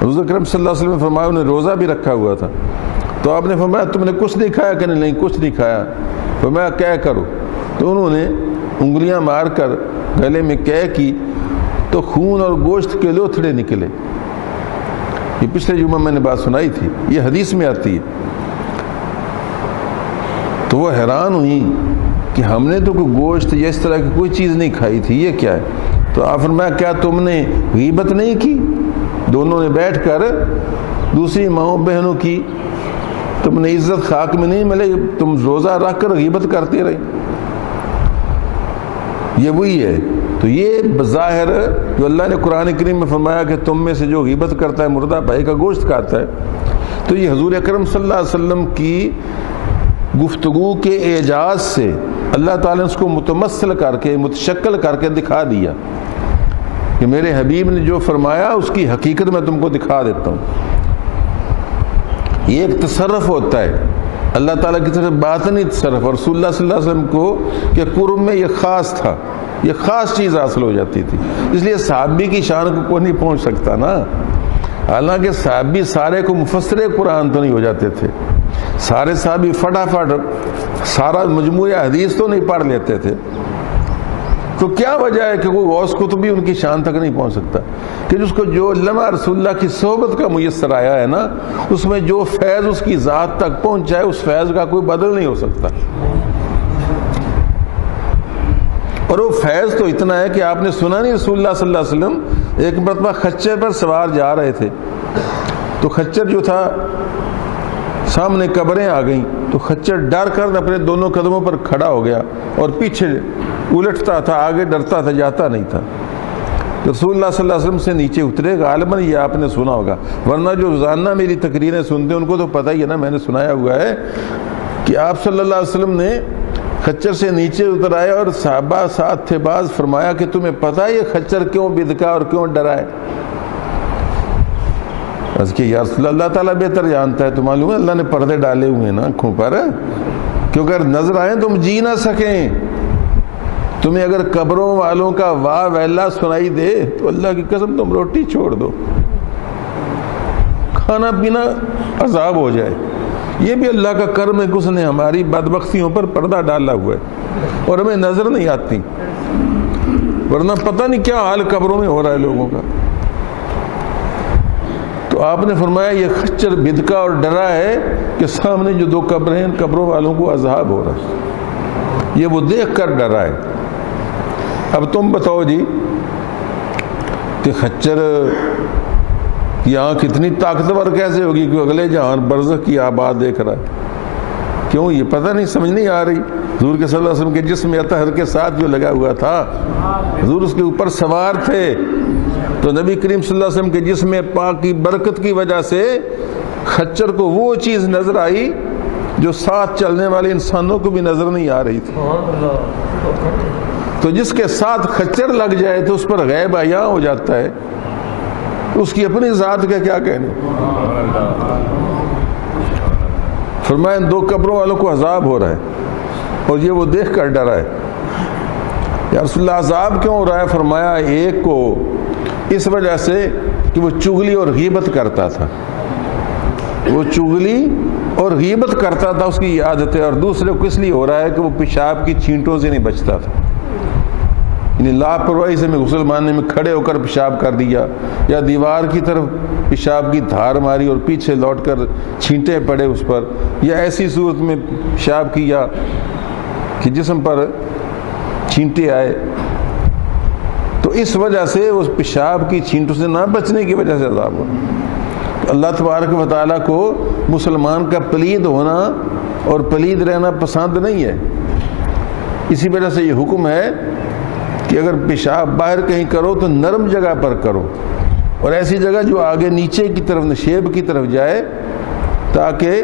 حضور اکرم صلی اللہ علیہ وسلم نے فرمایا انہیں روزہ بھی رکھا ہوا تھا، تو آپ نے فرمایا تم نے کچھ نہیں کھایا؟ کہ نہیں کچھ نہیں کھایا. فرمایا کیا کرو؟ تو انہوں نے انگلیاں مار کر گلے میں قے کی تو خون اور گوشت کے لوتھڑے نکلے. یہ پچھلے جمعہ میں نے بات سنائی تھی، یہ حدیث میں آتی ہے. تو وہ حیران ہوئی کہ ہم نے تو کوئی گوشت یا اس طرح کی کوئی چیز نہیں کھائی تھی، یہ کیا ہے؟ تو آپ فرمایا کیا تم نے غیبت نہیں کی؟ دونوں نے بیٹھ کر دوسری ماؤں بہنوں کی تم نے عزت خاک میں نہیں ملے، تم روزہ رکھ کر غیبت کرتے رہے. یہ وہی ہے. تو یہ بظاہر جو اللہ نے قرآن کریم میں فرمایا کہ تم میں سے جو غیبت کرتا ہے مردہ بھائی کا گوشت کھاتا ہے، تو یہ حضور اکرم صلی اللہ علیہ وسلم کی گفتگو کے اعجاز سے اللہ تعالیٰ نے اس کو متمثل کر کے متشکل کر کے دکھا دیا کہ میرے حبیب نے جو فرمایا اس کی حقیقت میں تم کو دکھا دیتا ہوں. یہ ایک تصرف ہوتا ہے اللہ تعالیٰ کی طرف باطنی تصرف، اور رسول اللہ صلی اللہ علیہ وسلم کو کہ قرب میں یہ خاص تھا، یہ خاص چیز حاصل ہو جاتی تھی. اس لیے صحابی کی شان کو کوئی نہیں پہنچ سکتا نا. حالانکہ صحابی سارے کو مفسر قرآن تو نہیں ہو جاتے تھے، سارے صحابی فٹافٹ سارا مجموعہ حدیث تو نہیں پڑھ لیتے تھے. تو کیا وجہ ہے کہ کوئی غوث قطبی ان کی شان تک نہیں پہنچ سکتا؟ کہ جس کو جو لمحہ رسول اللہ کی صحبت کا میسر آیا ہے نا، اس میں جو فیض اس کی ذات تک پہنچا ہے اس فیض کا کوئی بدل نہیں ہو سکتا. اور وہ فیض تو اتنا ہے کہ آپ نے سنا نہیں، رسول اللہ صلی اللہ علیہ وسلم ایک مرتبہ خچر پر سوار جا رہے تھے، تو خچر جو تھا سامنے قبریں آ گئیں، تو خچر ڈر کر اپنے دونوں قدموں پر کھڑا ہو گیا اور پیچھے الٹتا تھا، آگے ڈرتا تھا، جاتا نہیں تھا. رسول اللہ صلی اللہ علیہ وسلم سے نیچے اترے. غالباً یہ آپ نے سنا ہوگا، ورنہ جو روزانہ میری تقریریں سنتے ہیں ان کو تو پتہ ہی ہے نا، میں نے سنایا ہوا ہے کہ آپ صلی اللہ علیہ وسلم نے خچر سے نیچے اتر آئے اور صحابہ ساتھ تھے باز، فرمایا کہ تمہیں پتہ ہے یہ خچر کیوں بدکا اور کیوں ڈرائے؟ بس کہ یا رسول اللہ تعالیٰ بہتر جانتا ہے. تو معلوم ہے اللہ نے پردے ڈالے ہوئے ہیں نا آنکھوں پر، کیونکہ اگر نظر آئیں تم جی نہ سکیں. تمہیں اگر قبروں والوں کا واہ ویلا سنائی دے تو اللہ کی قسم تم روٹی چھوڑ دو، کھانا پینا عذاب ہو جائے. یہ بھی اللہ کا کرم ہے کہ اس نے ہماری بدبختیوں پر پردہ ڈالا ہوا ہے اور ہمیں نظر نہیں آتی، ورنہ پتہ نہیں کیا حال قبروں میں ہو رہا ہے لوگوں کا. تو آپ نے فرمایا یہ خچر بدکا اور ڈرا ہے کہ سامنے جو 2 قبریں ہیں ان قبروں والوں کو عذاب ہو رہا ہے، یہ وہ دیکھ کر ڈرا ہے. اب تم بتاؤ جی کہ خچر کی آنکھ اتنی طاقتور کیسے ہوگی کہ اگلے جہان برزخ کی آباد دیکھ رہا ہے؟ کیوں؟ یہ پتہ نہیں، سمجھ نہیں آ رہی۔ حضور کے صلی اللہ علیہ وسلم کے جسم میں اطہر کے ساتھ جو لگا ہوا تھا، حضور اس کے اوپر سوار تھے، تو نبی کریم صلی اللہ علیہ وسلم کے جسم میں پاک کی برکت کی وجہ سے خچر کو وہ چیز نظر آئی جو ساتھ چلنے والے انسانوں کو بھی نظر نہیں آ رہی تھی۔ تو جس کے ساتھ خچر لگ جائے تو اس پر غیب عیاں ہو جاتا ہے، اس کی اپنی ذات کا کیا کہنے۔ فرمایا ان 2 قبروں والوں کو عذاب ہو رہا ہے اور یہ وہ دیکھ کر ڈرا ہے۔ یا رسول اللہ عذاب کیوں ہو رہا ہے؟ فرمایا ایک کو اس وجہ سے کہ وہ چغلی اور غیبت کرتا تھا، وہ چغلی اور غیبت کرتا تھا، اس کی عادت ہے، اور دوسرے کو اس لیے ہو رہا ہے کہ وہ پیشاب کی چھینٹوں سے نہیں بچتا تھا، یعنی لاپرواہی سے میں غسل ماننے میں کھڑے ہو کر پیشاب کر دیا، یا دیوار کی طرف پیشاب کی دھار ماری اور پیچھے لوٹ کر چھینٹے پڑے اس پر، یا ایسی صورت میں پیشاب کیا کہ جسم پر چھینٹے آئے، تو اس وجہ سے اس پیشاب کی چھینٹوں سے نہ بچنے کی وجہ سے عذاب ہو۔ اللہ تبارک و تعالیٰ کو مسلمان کا پلید ہونا اور پلید رہنا پسند نہیں ہے، اسی وجہ سے یہ حکم ہے کہ اگر پیشاب باہر کہیں کرو تو نرم جگہ پر کرو، اور ایسی جگہ جو آگے نیچے کی طرف نشیب کی طرف جائے تاکہ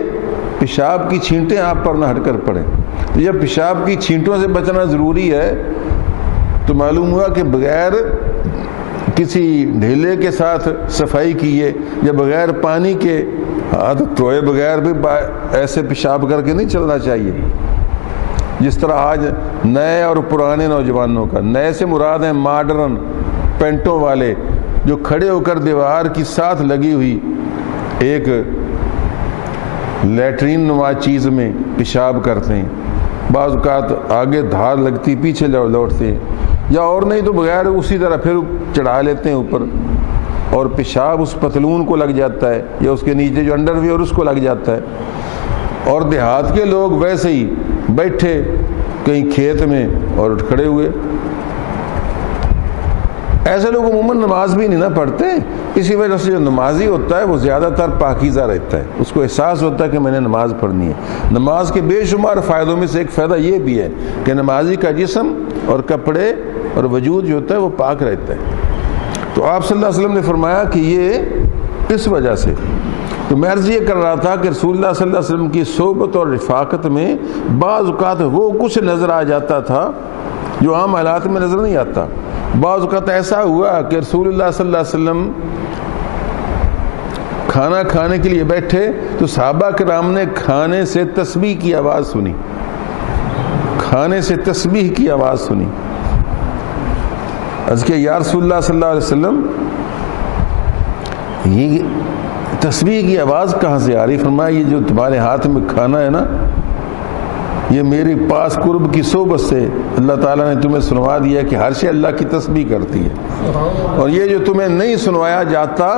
پیشاب کی چھینٹیں آپ پر نہ ہٹ کر پڑیں۔ تو جب پیشاب کی چھینٹوں سے بچنا ضروری ہے تو معلوم ہوا کہ بغیر کسی ڈھیلے کے ساتھ صفائی کیے یا بغیر پانی کے ہاتھ دھوئے بغیر بھی ایسے پیشاب کر کے نہیں چلنا چاہیے، جس طرح آج نئے اور پرانے نوجوانوں کا، نئے سے مراد ہیں ماڈرن پینٹوں والے، جو کھڑے ہو کر دیوار کی ساتھ لگی ہوئی ایک لیٹرین نما چیز میں پیشاب کرتے ہیں، بعض اوقات آگے دھار لگتی پیچھے لوٹتے ہیں، یا اور نہیں تو بغیر اسی طرح پھر چڑھا لیتے ہیں اوپر، اور پیشاب اس پتلون کو لگ جاتا ہے یا اس کے نیچے جو انڈر ویئر اس کو لگ جاتا ہے۔ اور دیہات کے لوگ ویسے ہی بیٹھے کہیں کھیت میں اور کھڑے ہوئے، ایسے لوگ عموماً نماز بھی نہیں نہ پڑھتے، اسی وجہ سے جو نمازی ہوتا ہے وہ زیادہ تر پاکیزہ رہتا ہے، اس کو احساس ہوتا ہے کہ میں نے نماز پڑھنی ہے۔ نماز کے بے شمار فائدوں میں سے ایک فائدہ یہ بھی ہے کہ نمازی کا جسم اور کپڑے اور وجود جو ہوتا ہے وہ پاک رہتا ہے۔ تو آپ صلی اللہ علیہ وسلم نے فرمایا کہ یہ اس وجہ سے، تو میں عرض یہ کر رہا تھا کہ رسول اللہ صلی اللہ علیہ وسلم کی صحبت اور رفاقت میں بعض اوقات وہ کچھ نظر آ جاتا تھا جو عام حالات میں نظر نہیں آتا۔ بعض اوقات ایسا ہوا کہ رسول اللہ صلی اللہ علیہ وسلم کھانا کھانے کے لیے بیٹھے تو صحابہ کرام نے کھانے سے تسبیح کی آواز سنی، کھانے سے تسبیح کی آواز سنی۔ عرض کہ یا رسول اللہ صلی اللہ علیہ وسلم یہ تسبیح کی آواز کہاں سے آ رہی؟ فرمایا یہ جو تمہارے ہاتھ میں کھانا ہے نا، یہ میری پاس قرب کی صحبت سے اللہ تعالیٰ نے تمہیں سنوا دیا کہ ہر شے اللہ کی تسبیح کرتی ہے، اور یہ جو تمہیں نہیں سنوایا جاتا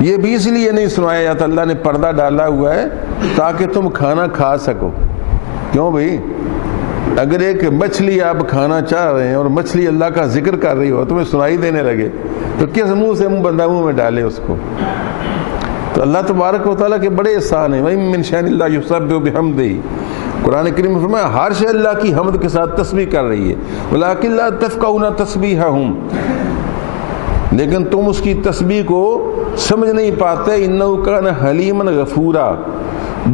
یہ بھی اس لیے نہیں سنوایا جاتا، اللہ نے پردہ ڈالا ہوا ہے تاکہ تم کھانا کھا سکو۔ کیوں بھائی؟ اگر ایک مچھلی آپ کھانا چاہ رہے ہیں اور مچھلی اللہ کا ذکر کر رہی ہو تمہیں سنائی دینے لگے تو کس منہ سے بندہ منہ میں ڈالے اس کو؟ تو اللہ تبارک و تعالیٰ کے بڑے احسان ہیں، وَإِن مِّن شَيْءٍ إِلَّا يُسَبِّحُ بِحَمْدِهِ، قرآن کریم میں فرمایا ہر شے اللہ کی حمد کے ساتھ تسبیح کر رہی ہے، وَلَٰكِن لَا تَفْقَهُونَ تَسْبِيحَهُمْ، لیکن تم اس کی تسبیح کو سمجھ نہیں پاتے۔ إِنَّهُ كَانَ حَلِيمًا غَفُورًا،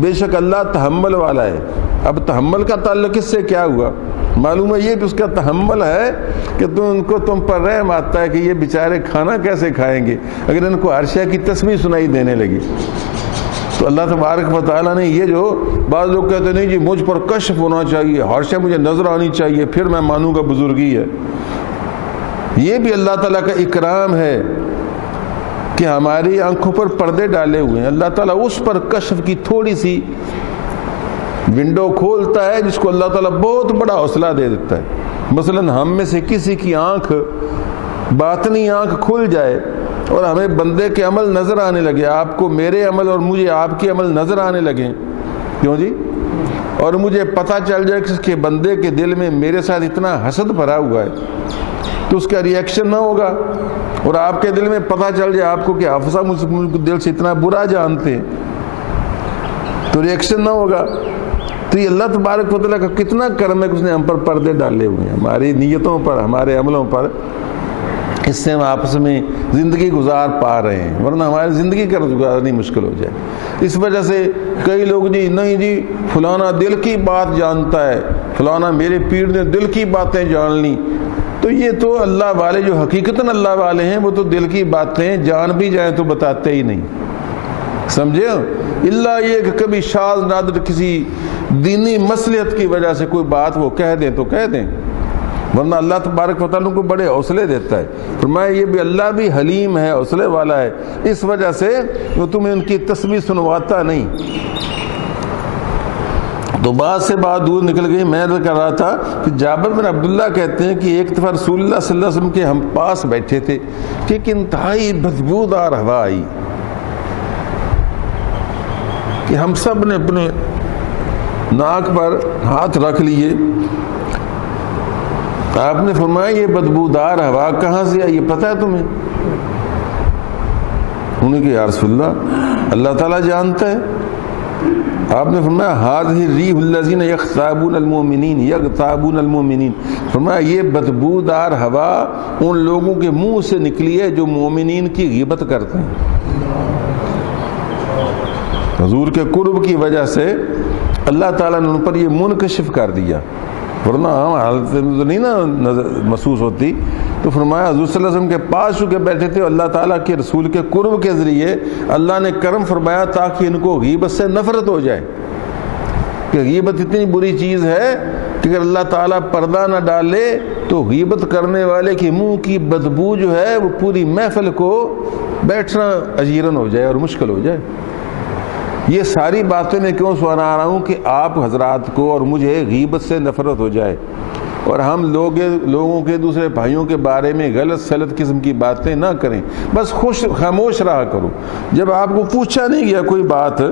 بے شک اللہ تحمل والا ہے۔ اب تحمل کا تعلق اس سے کیا ہوا؟ معلوم ہے یہ کہ اس کا تحمل ہے کہ تم پر رحم آتا ہے کہ یہ بیچارے کھانا کیسے کھائیں گے اگر ان کو ہر شے کی تسبیح سنائی دینے لگی۔ تو اللہ تبارک و تعالیٰ نے یہ جو بعض لوگ کہتے ہیں نہیں جی مجھ پر کشف ہونا چاہیے، ہر شے مجھے نظر آنی چاہیے پھر میں مانوں گا بزرگی ہے، یہ بھی اللہ تعالیٰ کا اکرام ہے کہ ہماری آنکھوں پر پردے ڈالے ہوئے ہیں۔ اللہ تعالیٰ اس پر کشف کی تھوڑی سی ونڈو کھولتا ہے جس کو اللہ تعالیٰ بہت بڑا حوصلہ دے دیتا ہے۔ مثلا ہم میں سے کسی کی آنکھ باطنی آنکھ کھل جائے اور ہمیں بندے کے عمل نظر آنے لگے، آپ کو میرے عمل اور مجھے آپ کے عمل نظر آنے لگے، کیوں جی؟ اور مجھے پتہ چل جائے کہ اس کے بندے کے دل میں میرے ساتھ اتنا حسد بھرا ہوا ہے تو اس کا ریئیکشن نہ ہوگا، اور آپ کے دل میں پتہ چل جائے آپ کو کہ حافظہ مجھ کو دل سے اتنا برا جانتے ہیں تو ریئیکشن نہ ہوگا۔ تو یہ اللہ تبارک و تعالیٰ کا کتنا کرم ہے کہ اس نے ہم پر پردے ڈالے ہوئے ہیں، ہماری نیتوں پر، ہمارے عملوں پر، اس سے ہم آپس میں زندگی گزار پا رہے ہیں، ورنہ ہماری زندگی کا گزارنی مشکل ہو جائے۔ اس وجہ سے کئی لوگ جی نہیں جی فلانا دل کی بات جانتا ہے، فلانا میرے پیر نے دل کی باتیں جان لی، تو یہ تو اللہ والے جو حقیقتاً اللہ والے ہیں وہ تو دل کی باتیں جان بھی جائیں تو بتاتے ہی نہیں، سمجھے؟ اللہ یہ کہ کبھی شاذ نادر کسی دینی مصلحت کی وجہ سے کوئی بات وہ کہہ دیں تو کہہ دیں، ورنہ اللہ تبارک و تعالیٰ کو بڑے حوصلے دیتا ہے۔ فرمایا یہ بھی اللہ بھی حلیم ہے، حوصلے والا ہے، اس وجہ سے وہ تمہیں ان کی تسبیح سنواتا نہیں۔ تو بات سے بات دور نکل گئی۔ میں کر رہا تھا کہ جابر بن عبداللہ کہتے ہیں کہ ایک دفعہ رسول اللہ صلی اللہ علیہ وسلم کے ہم پاس بیٹھے تھے کہ ایک انتہائی بدبودار ہوا آئی کہ ہم سب نے اپنے ناک پر ہاتھ رکھ لیے۔ آپ نے فرمایا یہ بدبودار ہوا کہاں سے آئی، یہ پتہ ہے تمہیں؟ انہوں نے کہا یا رسول اللہ، اللہ تعالیٰ جانتا ہے۔ آپ نے فرمایا ہذہ الریح الذین یغتابون المؤمنین یغتابون المؤمنین، فرمایا یہ بدبودار ہوا ان لوگوں کے منہ سے نکلی ہے جو مومنین کی غیبت کرتے ہیں۔ حضور کے قرب کی وجہ سے اللہ تعالیٰ نے ان پر یہ منکشف کر دیا، ورنہ ہم حالت تو نہیں نا محسوس ہوتی۔ تو فرمایا حضور صلی اللہ علیہ وسلم کے پاس چکے بیٹھے تھے، اللہ تعالیٰ کے رسول کے قرب کے ذریعے اللہ نے کرم فرمایا تاکہ ان کو غیبت سے نفرت ہو جائے، کہ غیبت اتنی بری چیز ہے کہ اگر اللہ تعالیٰ پردہ نہ ڈالے تو غیبت کرنے والے کے منہ کی بدبو جو ہے وہ پوری محفل کو بیٹھنا اجیرن ہو جائے اور مشکل ہو جائے۔ یہ ساری باتیں میں کیوں سنا رہا ہوں کہ آپ حضرات کو اور مجھے غیبت سے نفرت ہو جائے اور ہم لوگوں کے دوسرے بھائیوں کے بارے میں غلط سلط قسم کی باتیں نہ کریں، بس خاموش رہا کرو۔ جب آپ کو پوچھا نہیں گیا کوئی بات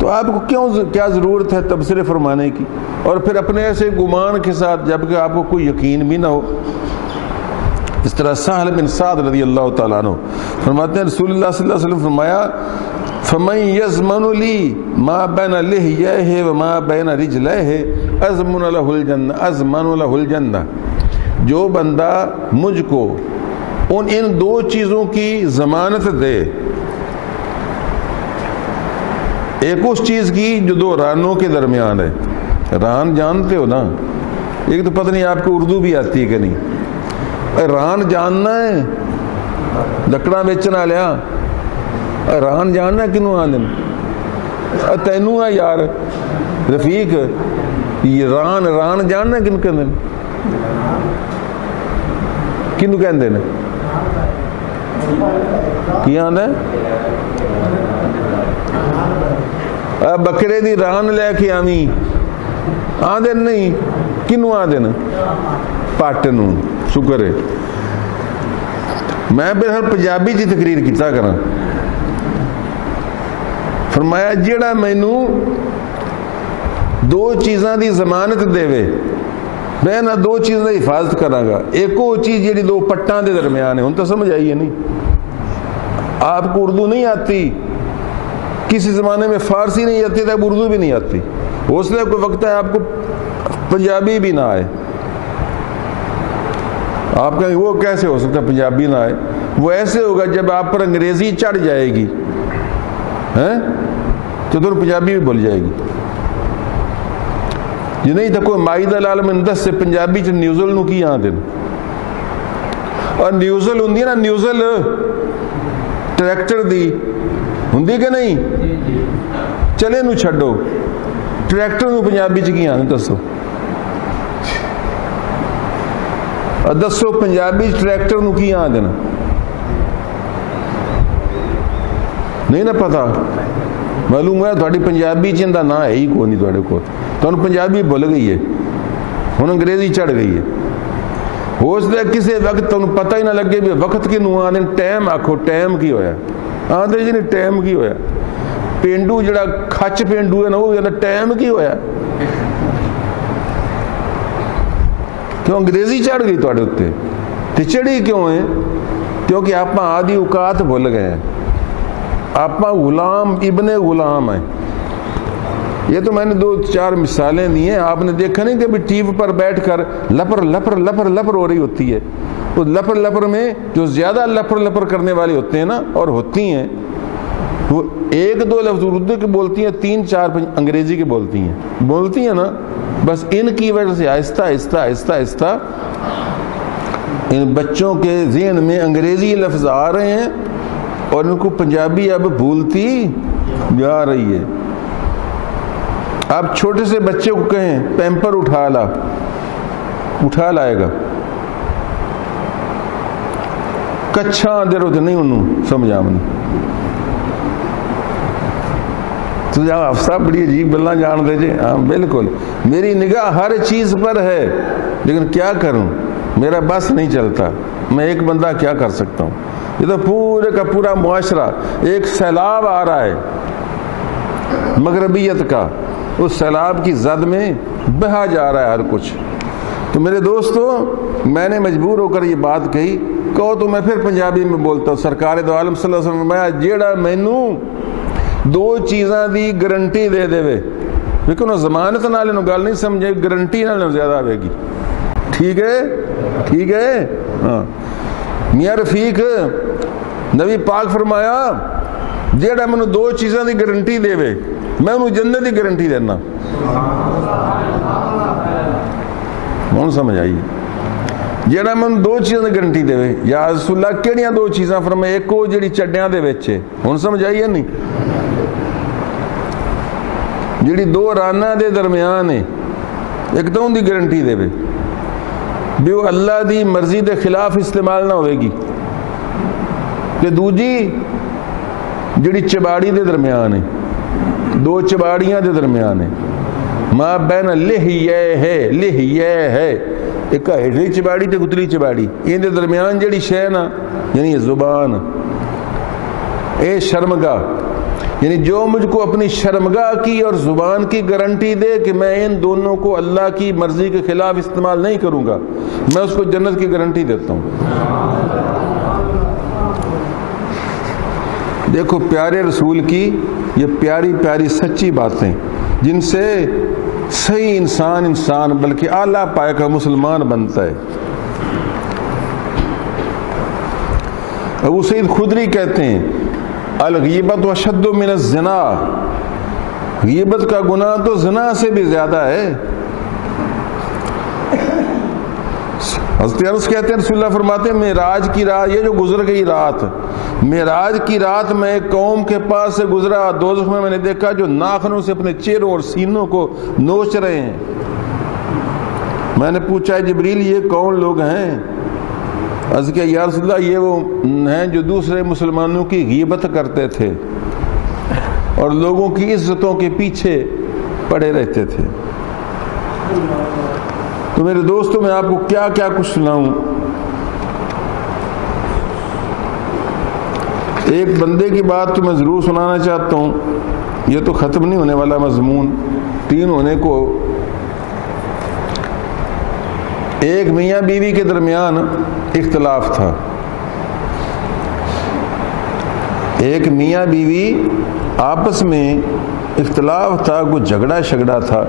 تو آپ کو کیا ضرورت ہے تبصرے فرمانے کی، اور پھر اپنے ایسے گمان کے ساتھ جبکہ آپ کو کوئی یقین بھی نہ ہو۔ اس طرح سہل بن سعد رضی اللہ تعالیٰ عنہ فرماتے ہیں رسول اللہ صلی اللہ علیہ وسلم فرمایا فَمَن يَزْمَنُ لِي مَا بَيْنَ لِحْيَيْهِ وَمَا بَيْنَ رِجْلَيْهِ أَزْمَنُ لَهُ الْجَنَّةَ، جو بندہ مجھ کو ان دو چیزوں کی ضمانت دے، ایک اس چیز کی جو دو رانوں کے درمیان ہے، ران جانتے ہو نا، ایک تو پتہ نہیں آپ کو اردو بھی آتی ہے کہ نہیں، ران جاننا ہے لکڑا بیچنا لیا، ران جاننا کنوں آدم تینوں ہے یار رفیق، یہ ران جاننا کن کہ کنوں کہندے نے کی آندا ہے بکرے دی ران لے کے آویں آدھے نہیں، کنوں آدھے پٹ نوں۔ شکر ہے میں بہرحال پنجابی دی تقریر کیتا کراں۔ فرمایا جیڑا مینوں دو چیزاں دی ضمانت دے میں نہ دو چیزاں دی حفاظت کراں گا، ایک وہ چیز جیڑی دو پٹاں دے درمیان ہے۔ ہن تو سمجھ آئی ہے نہیں؟ آپ کو اردو نہیں آتی، کسی زمانے میں فارسی نہیں آتی تھا، اردو بھی نہیں آتی، ہو سکتا ہے کوئی وقت ہے آپ کو پنجابی بھی نہ آئے۔ آپ کہیں وہ کیسے ہو سکتا ہے پنجابی نہ آئے؟ وہ ایسے ہوگا جب آپ پر انگریزی چڑھ جائے گی تو تم پنجابی بھی بول جائے گی۔ یہ نہیں تھا کوئی مائدہ العالم اندس سے پنجابی چ نیوزل نو کی آدھے، اور نیوزل ہوں نا، نیوزل ٹریکٹر دی ہوں کہ نہیں، چلے نو چھڈو، ٹریکٹر نو پنجابی چ کی آدھے دسو، دسو پنجابی ٹریکٹر نو کی آدھے نہیں نا پتا، معلوم ہے تھوڑی پنجابی چ نہ ہے ہی کوئی نہیں، تھوڑے کو تمہیں پنجابی بھول گئی ہے، ہن انگریزی چڑھ گئی ہے۔ ہو سکتا ہے کسی وقت تمہیں پتہ ہی نہ لگے بھی وقت کی نو آدھے، ٹائم آکھو ٹائم کی ہویا، آدھے جی نہیں ٹائم کی ہویا، پینڈو جڑا کھچ پینڈو ہے نا وہ کہنا ٹائم کی ہویا، کیوں انگریزی چڑھ گئی تھوڑے اتنے، تے چڑھی کیوں ہے؟ کیونکہ آپ آدھی اوقات بھول گئے ہیں، آپ غلام ابن غلام ہیں، یہ تو میں نے 2-4 مثالیں دی ہیں. آپ نے دیکھا نہیں کہ ابھی ٹی وی پر بیٹھ کر لپر لپر لپر لپر ہو رہی ہوتی ہے. تو لپر لپر میں جو زیادہ لپر لپر کرنے والے ہوتے ہیں نا اور ہوتی ہیں, وہ 1-2 لفظ اردو کے بولتی ہیں, 3-4 انگریزی کے بولتی ہیں نا. بس ان کی وجہ سے آہستہ آہستہ آہستہ آہستہ ان بچوں کے ذہن میں انگریزی لفظ آ رہے ہیں اور ان کو پنجابی اب بھولتی جا رہی ہے. آپ چھوٹے سے بچے کو کہیں پیمپر اٹھا لائے گا, کچھا دیر ہوتے نہیں انہوں سمجھا من تو جب افسا بڑی عجیب گلاں جان دے جے. ہاں بالکل, میری نگاہ ہر چیز پر ہے, لیکن کیا کروں, میرا بس نہیں چلتا. میں ایک بندہ کیا کر سکتا ہوں؟ یہ تو پورے کا پورا معاشرہ ایک سیلاب آ رہا ہے مغربیت کا, اس سیلاب کی زد میں بہا جا رہا ہے ہر کچھ. تو میرے دوستو, میں نے مجبور ہو کر یہ بات کہی. کہو تو میں پھر پنجابی میں بولتا ہوں. سرکار دو عالم صلی اللہ علیہ وسلم فرمایا, جیڑا مینوں 2 چیزاں دی گارنٹی دے دے لیکن وہ ضمانت نال انہوں گل نہیں سمجھے, گارنٹی نال زیادہ آئے گی. ٹھیک ہے. ہاں, میاں رفیق نبی پاک فرمایا, جیڑا مینوں 2 چیزاں دی گارنٹی دے میں انہوں جنت دی گارنٹی دینا. کون سمجھ آئی؟ جیڑا میں 2 چیزاں دی گارنٹی دے یا رسول اللہ کیڑیاں 2 چیزاں فرمایا؟ ایک وہ جڑی چڈیاں دے وچ ہے, ہن سمجھ آئی ہے نہیں, جڑی 2 راناں دے درمیان ہے, ایک تو ان دی گارنٹی دے بھی وہ اللہ دی مرضی دے خلاف استعمال نہ ہوئے گی. کہ دوجی جڑی چباڑی دے درمیان ہے, 2 چباڑیاں دے درمیان ہے, ماں بین لہیے ہے, ایک ہیڈلی چباڑی تے گتلی چباڑی, ان دے درمیان جڑی شے نا یعنی زبان, اے شرمگاہ, یعنی جو مجھ کو اپنی شرمگاہ کی اور زبان کی گارنٹی دے کہ میں ان دونوں کو اللہ کی مرضی کے خلاف استعمال نہیں کروں گا, میں اس کو جنت کی گارنٹی دیتا ہوں. دیکھو پیارے رسول کی یہ پیاری پیاری سچی باتیں, جن سے صحیح انسان بلکہ اعلیٰ پائے کا مسلمان بنتا ہے. ابو سعید خدری کہتے ہیں, الغیبت اشد من الزنا, غیبت کا گناہ تو زنا سے بھی زیادہ ہے. حضرت انس کہتے ہیں رسول اللہ فرماتے ہیں, معراج کی رات, یہ جو گزر گئی رات, معراج کی رات میں ایک قوم کے پاس سے گزرا, دوزخ میں نے دیکھا جو ناخنوں سے اپنے چہروں اور سینوں کو نوچ رہے ہیں. میں نے پوچھا جبریل یہ کون لوگ ہیں؟ عرض کیا یا رسول اللہ یہ وہ ہیں جو دوسرے مسلمانوں کی غیبت کرتے تھے اور لوگوں کی عزتوں کے پیچھے پڑے رہتے تھے. تو میرے دوستوں میں آپ کو کیا کیا کچھ سناؤں. ایک بندے کی بات تو میں ضرور سنانا چاہتا ہوں, یہ تو ختم نہیں ہونے والا مضمون, 3 ہونے کو. ایک میاں بیوی کے درمیان اختلاف تھا. ایک میاں بیوی آپس میں اختلاف تھا, کوئی جھگڑا شگڑا تھا,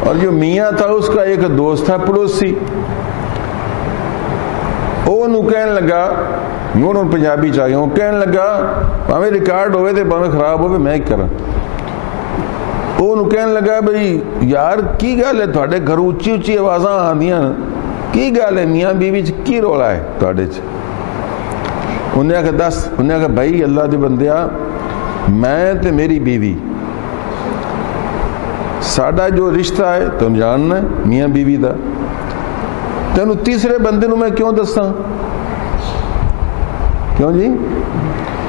اور جو میاں تھا اس کا ایک دوست تھا پڑوسی, وہ انہوں کہنے لگا, میں پنجابی چاہیے, وہ کہنے لگا ہمیں ریکارڈ ہوئے تھے ہمیں خراب ہوئے میں کرا. وہ انہوں کہنے لگا بھئی یار کی گل ہے تھوڑے گھر اچھی اچھی آوازاں آندیاں, کی گل ہے میاں بیوی چ کی رولا ہے تھوڑے چ؟ انہیں کہا دس, انہیں کہا بھائی اللہ دے بندیا, میں تے میری بیوی ساڈا جو رشتہ ہے تم جاننا ہے میاں بیوی دا, تینوں تیسرے بندے نوں میں کیوں دساں؟ کیوں جی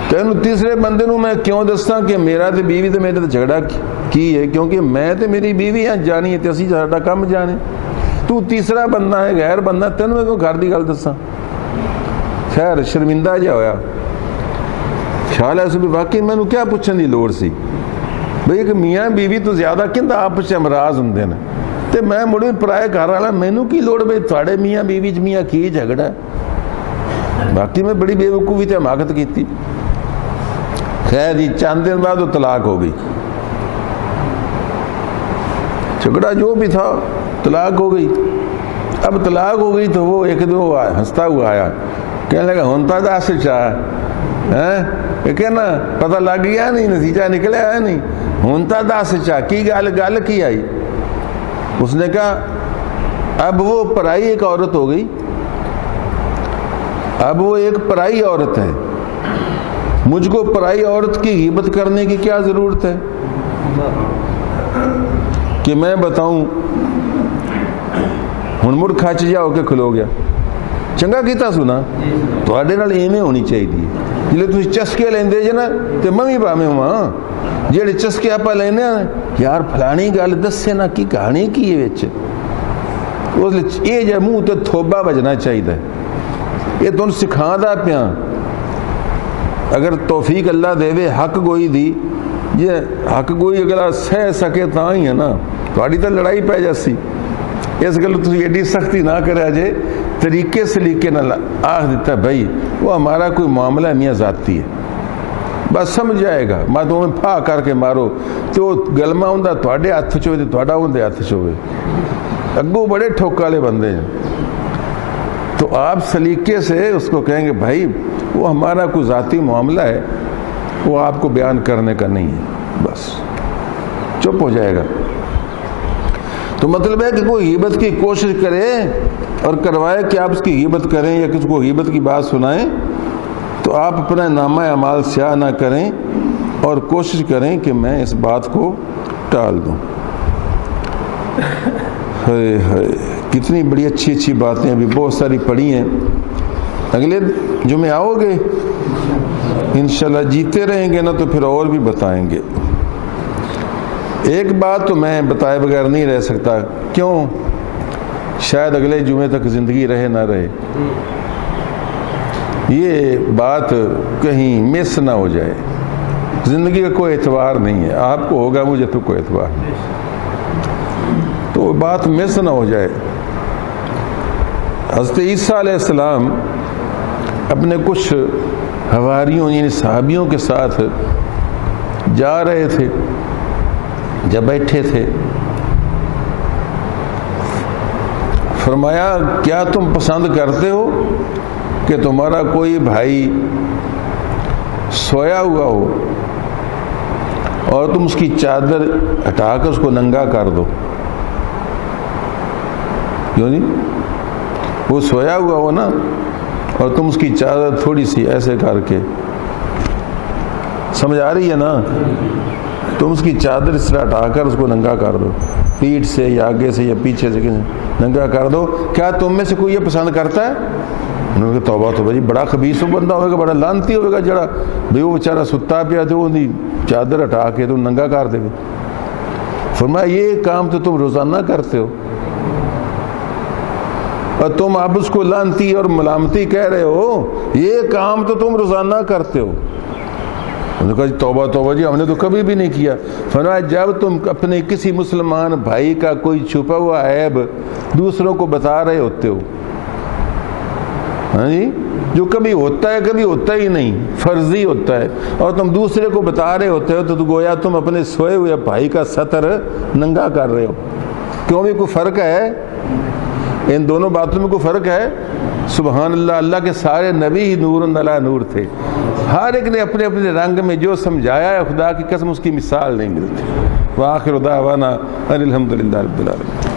تینوں تیسرے بندے نوں میں کیوں دساں کہ میرا تے بیوی تے میرے تے جھگڑا کی ہے؟ کیونکہ میں تے میری بیوی ہیں جانی ہے تے اسی ساڈا کم جانے, تو تیسرا بندہ ہے غیر بندہ, تینوں میں کیوں گھر دی گل دساں؟ خیر شرمندہ جا ہویا, خیال ہے اس بھی واقعی مینوں کیا پوچھن دی لوڑ سی بھئی کہ میاں بیوی تو زیادہ کہندا آپس چ امراض ہوندے نے, تے میں مڑ بھی پرائے گھر والا, مینوں کی لوڑ بھئی تھوڑے میاں بیوی چ میاں کی جھگڑا ہے؟ باقی میں بڑی بے وقوفی تے حماقت کیتی. خیر جی چند دن بعد وہ طلاق ہو گئی. جھگڑا جو بھی تھا طلاق ہو گئی. اب طلاق ہو گئی تو وہ ایک دو ہنستا ہوا آیا, کہنے لگا ہونتا دس چاہ کہنا پتہ لگ گیا نہیں, نتیجہ نکلے ہے نہیں, ہونتا دس چاہ کی گل کی آئی. اس نے کہا اب وہ پرائی ایک عورت ہو گئی, اب وہ ایک پرائی عورت ہے, مجھ کو پرائی عورت کی غیبت کرنے کی کیا ضرورت ہے کہ میں بتاؤں ہن مڑ کھچ جا ہو کے کھلو گیا. چنگا کیتا سنا تواڈے نال ایویں ہونی چاہیے. جلے تسی چسکے لیندے جے نا تے میں وی بھاویں ہواں, جہے چسکے آپ لینے یار فلانی گل دسے نا کی کہانی کی ہے وچ, اس یہ جہ منہ تے تھوبا بجنا چاہیے. یہ تمہیں سکھانا پیا, اگر توفیق اللہ دے حق گوئی دی, یہ حق گوئی اگلا سہ سکے تا ہی ہے نا, تھوڑی تو لڑائی پی جاسی. اس گل تھی ایڈی سختی نہ کرے جے, طریقے سلیقے نہ آخ دیتا بھائی وہ ہمارا کوئی معاملہ میاں ذاتی ہے, بس سمجھ جائے گا. میں تمہیں پھا کر کے مارو تو گلما ہوں تھوڑے ہاتھ چ ہوئے تھوڑا اندر ہاتھ چ ہوئے. اگوں بڑے ٹھوک والے بندے ہیں, تو آپ سلیقے سے اس کو کہیں گے بھائی وہ ہمارا کوئی ذاتی معاملہ ہے, وہ آپ کو بیان کرنے کا نہیں ہے, بس چپ ہو جائے گا. تو مطلب ہے کہ کوئی غیبت کی کوشش کرے اور کروائے کہ آپ اس کی غیبت کریں یا کسی کو غیبت کی بات سنائیں, تو آپ اپنا نامہ اعمال سیاہ نہ کریں اور کوشش کریں کہ میں اس بات کو ٹال دوں. کتنی بڑی اچھی اچھی باتیں ابھی بہت ساری پڑھی ہیں. اگلے جمعے آؤ گے انشاءاللہ, جیتے رہیں گے نا تو پھر اور بھی بتائیں گے. ایک بات تو میں بتائے بغیر نہیں رہ سکتا, کیوں شاید اگلے جمعے تک زندگی رہے نہ رہے, یہ بات کہیں مس نہ ہو جائے. زندگی کا کوئی اعتبار نہیں ہے, آپ کو ہوگا مجھے تو کوئی اعتبار نہیں, تو بات مس نہ ہو جائے. حضرت عیسیٰ علیہ السلام اپنے کچھ حواریوں یعنی صحابیوں کے ساتھ جا رہے تھے. جب بیٹھے تھے فرمایا کیا تم پسند کرتے ہو کہ تمہارا کوئی بھائی سویا ہوا ہو اور تم اس کی چادر ہٹا کر اس کو ننگا کر دو؟ کیوں جی, وہ سویا ہوا ہو نا اور تم اس کی چادر تھوڑی سی ایسے کر کے, سمجھ آ رہی ہے نا, تم اس کی چادر اس طرح ہٹا کر اس کو ننگا کر دو, پیٹھ سے یا آگے سے یا پیچھے سے ننگا کر دو. کیا تم میں سے کوئی یہ پسند کرتا ہے؟ انہوں نے کہا توبہ توبہ جی, بڑا خبیث بندہ ہوئے گا, بڑا لانتی ہوئے گا جڑا بھئی وہ بیچارہ ستا پیا تو وہ چادر ہٹا کے تم ننگا کر دے گا. فرمایا یہ کام تو تم روزانہ کرتے ہو اور تم اب اس کو لانتی اور ملامتی کہہ رہے ہو, یہ کام تو تم روزانہ کرتے ہو. انہوں نے کہا توبہ توبہ جی, ہم نے تو کبھی بھی نہیں کیا. فرمایا جب تم اپنے کسی مسلمان بھائی کا کوئی چھپا ہوا عیب دوسروں کو بتا رہے ہوتے ہو, ہاں جی, جو کبھی ہوتا ہے کبھی ہوتا ہی نہیں, فرضی ہوتا ہے, اور تم دوسرے کو بتا رہے ہوتے ہو, تو گویا تم اپنے سوئے ہوئے بھائی کا ستر ننگا کر رہے ہو. کیوں بھی کوئی فرق ہے ان دونوں باتوں میں؟ کوئی فرق ہے؟ سبحان اللہ, اللہ کے سارے نبی ہی نور علی نور تھے, ہر ایک نے اپنے اپنے رنگ میں جو سمجھایا ہے خدا کی قسم اس کی مثال نہیں ملتی. وآخر دعوانا ان الحمدللہ رب العالمین.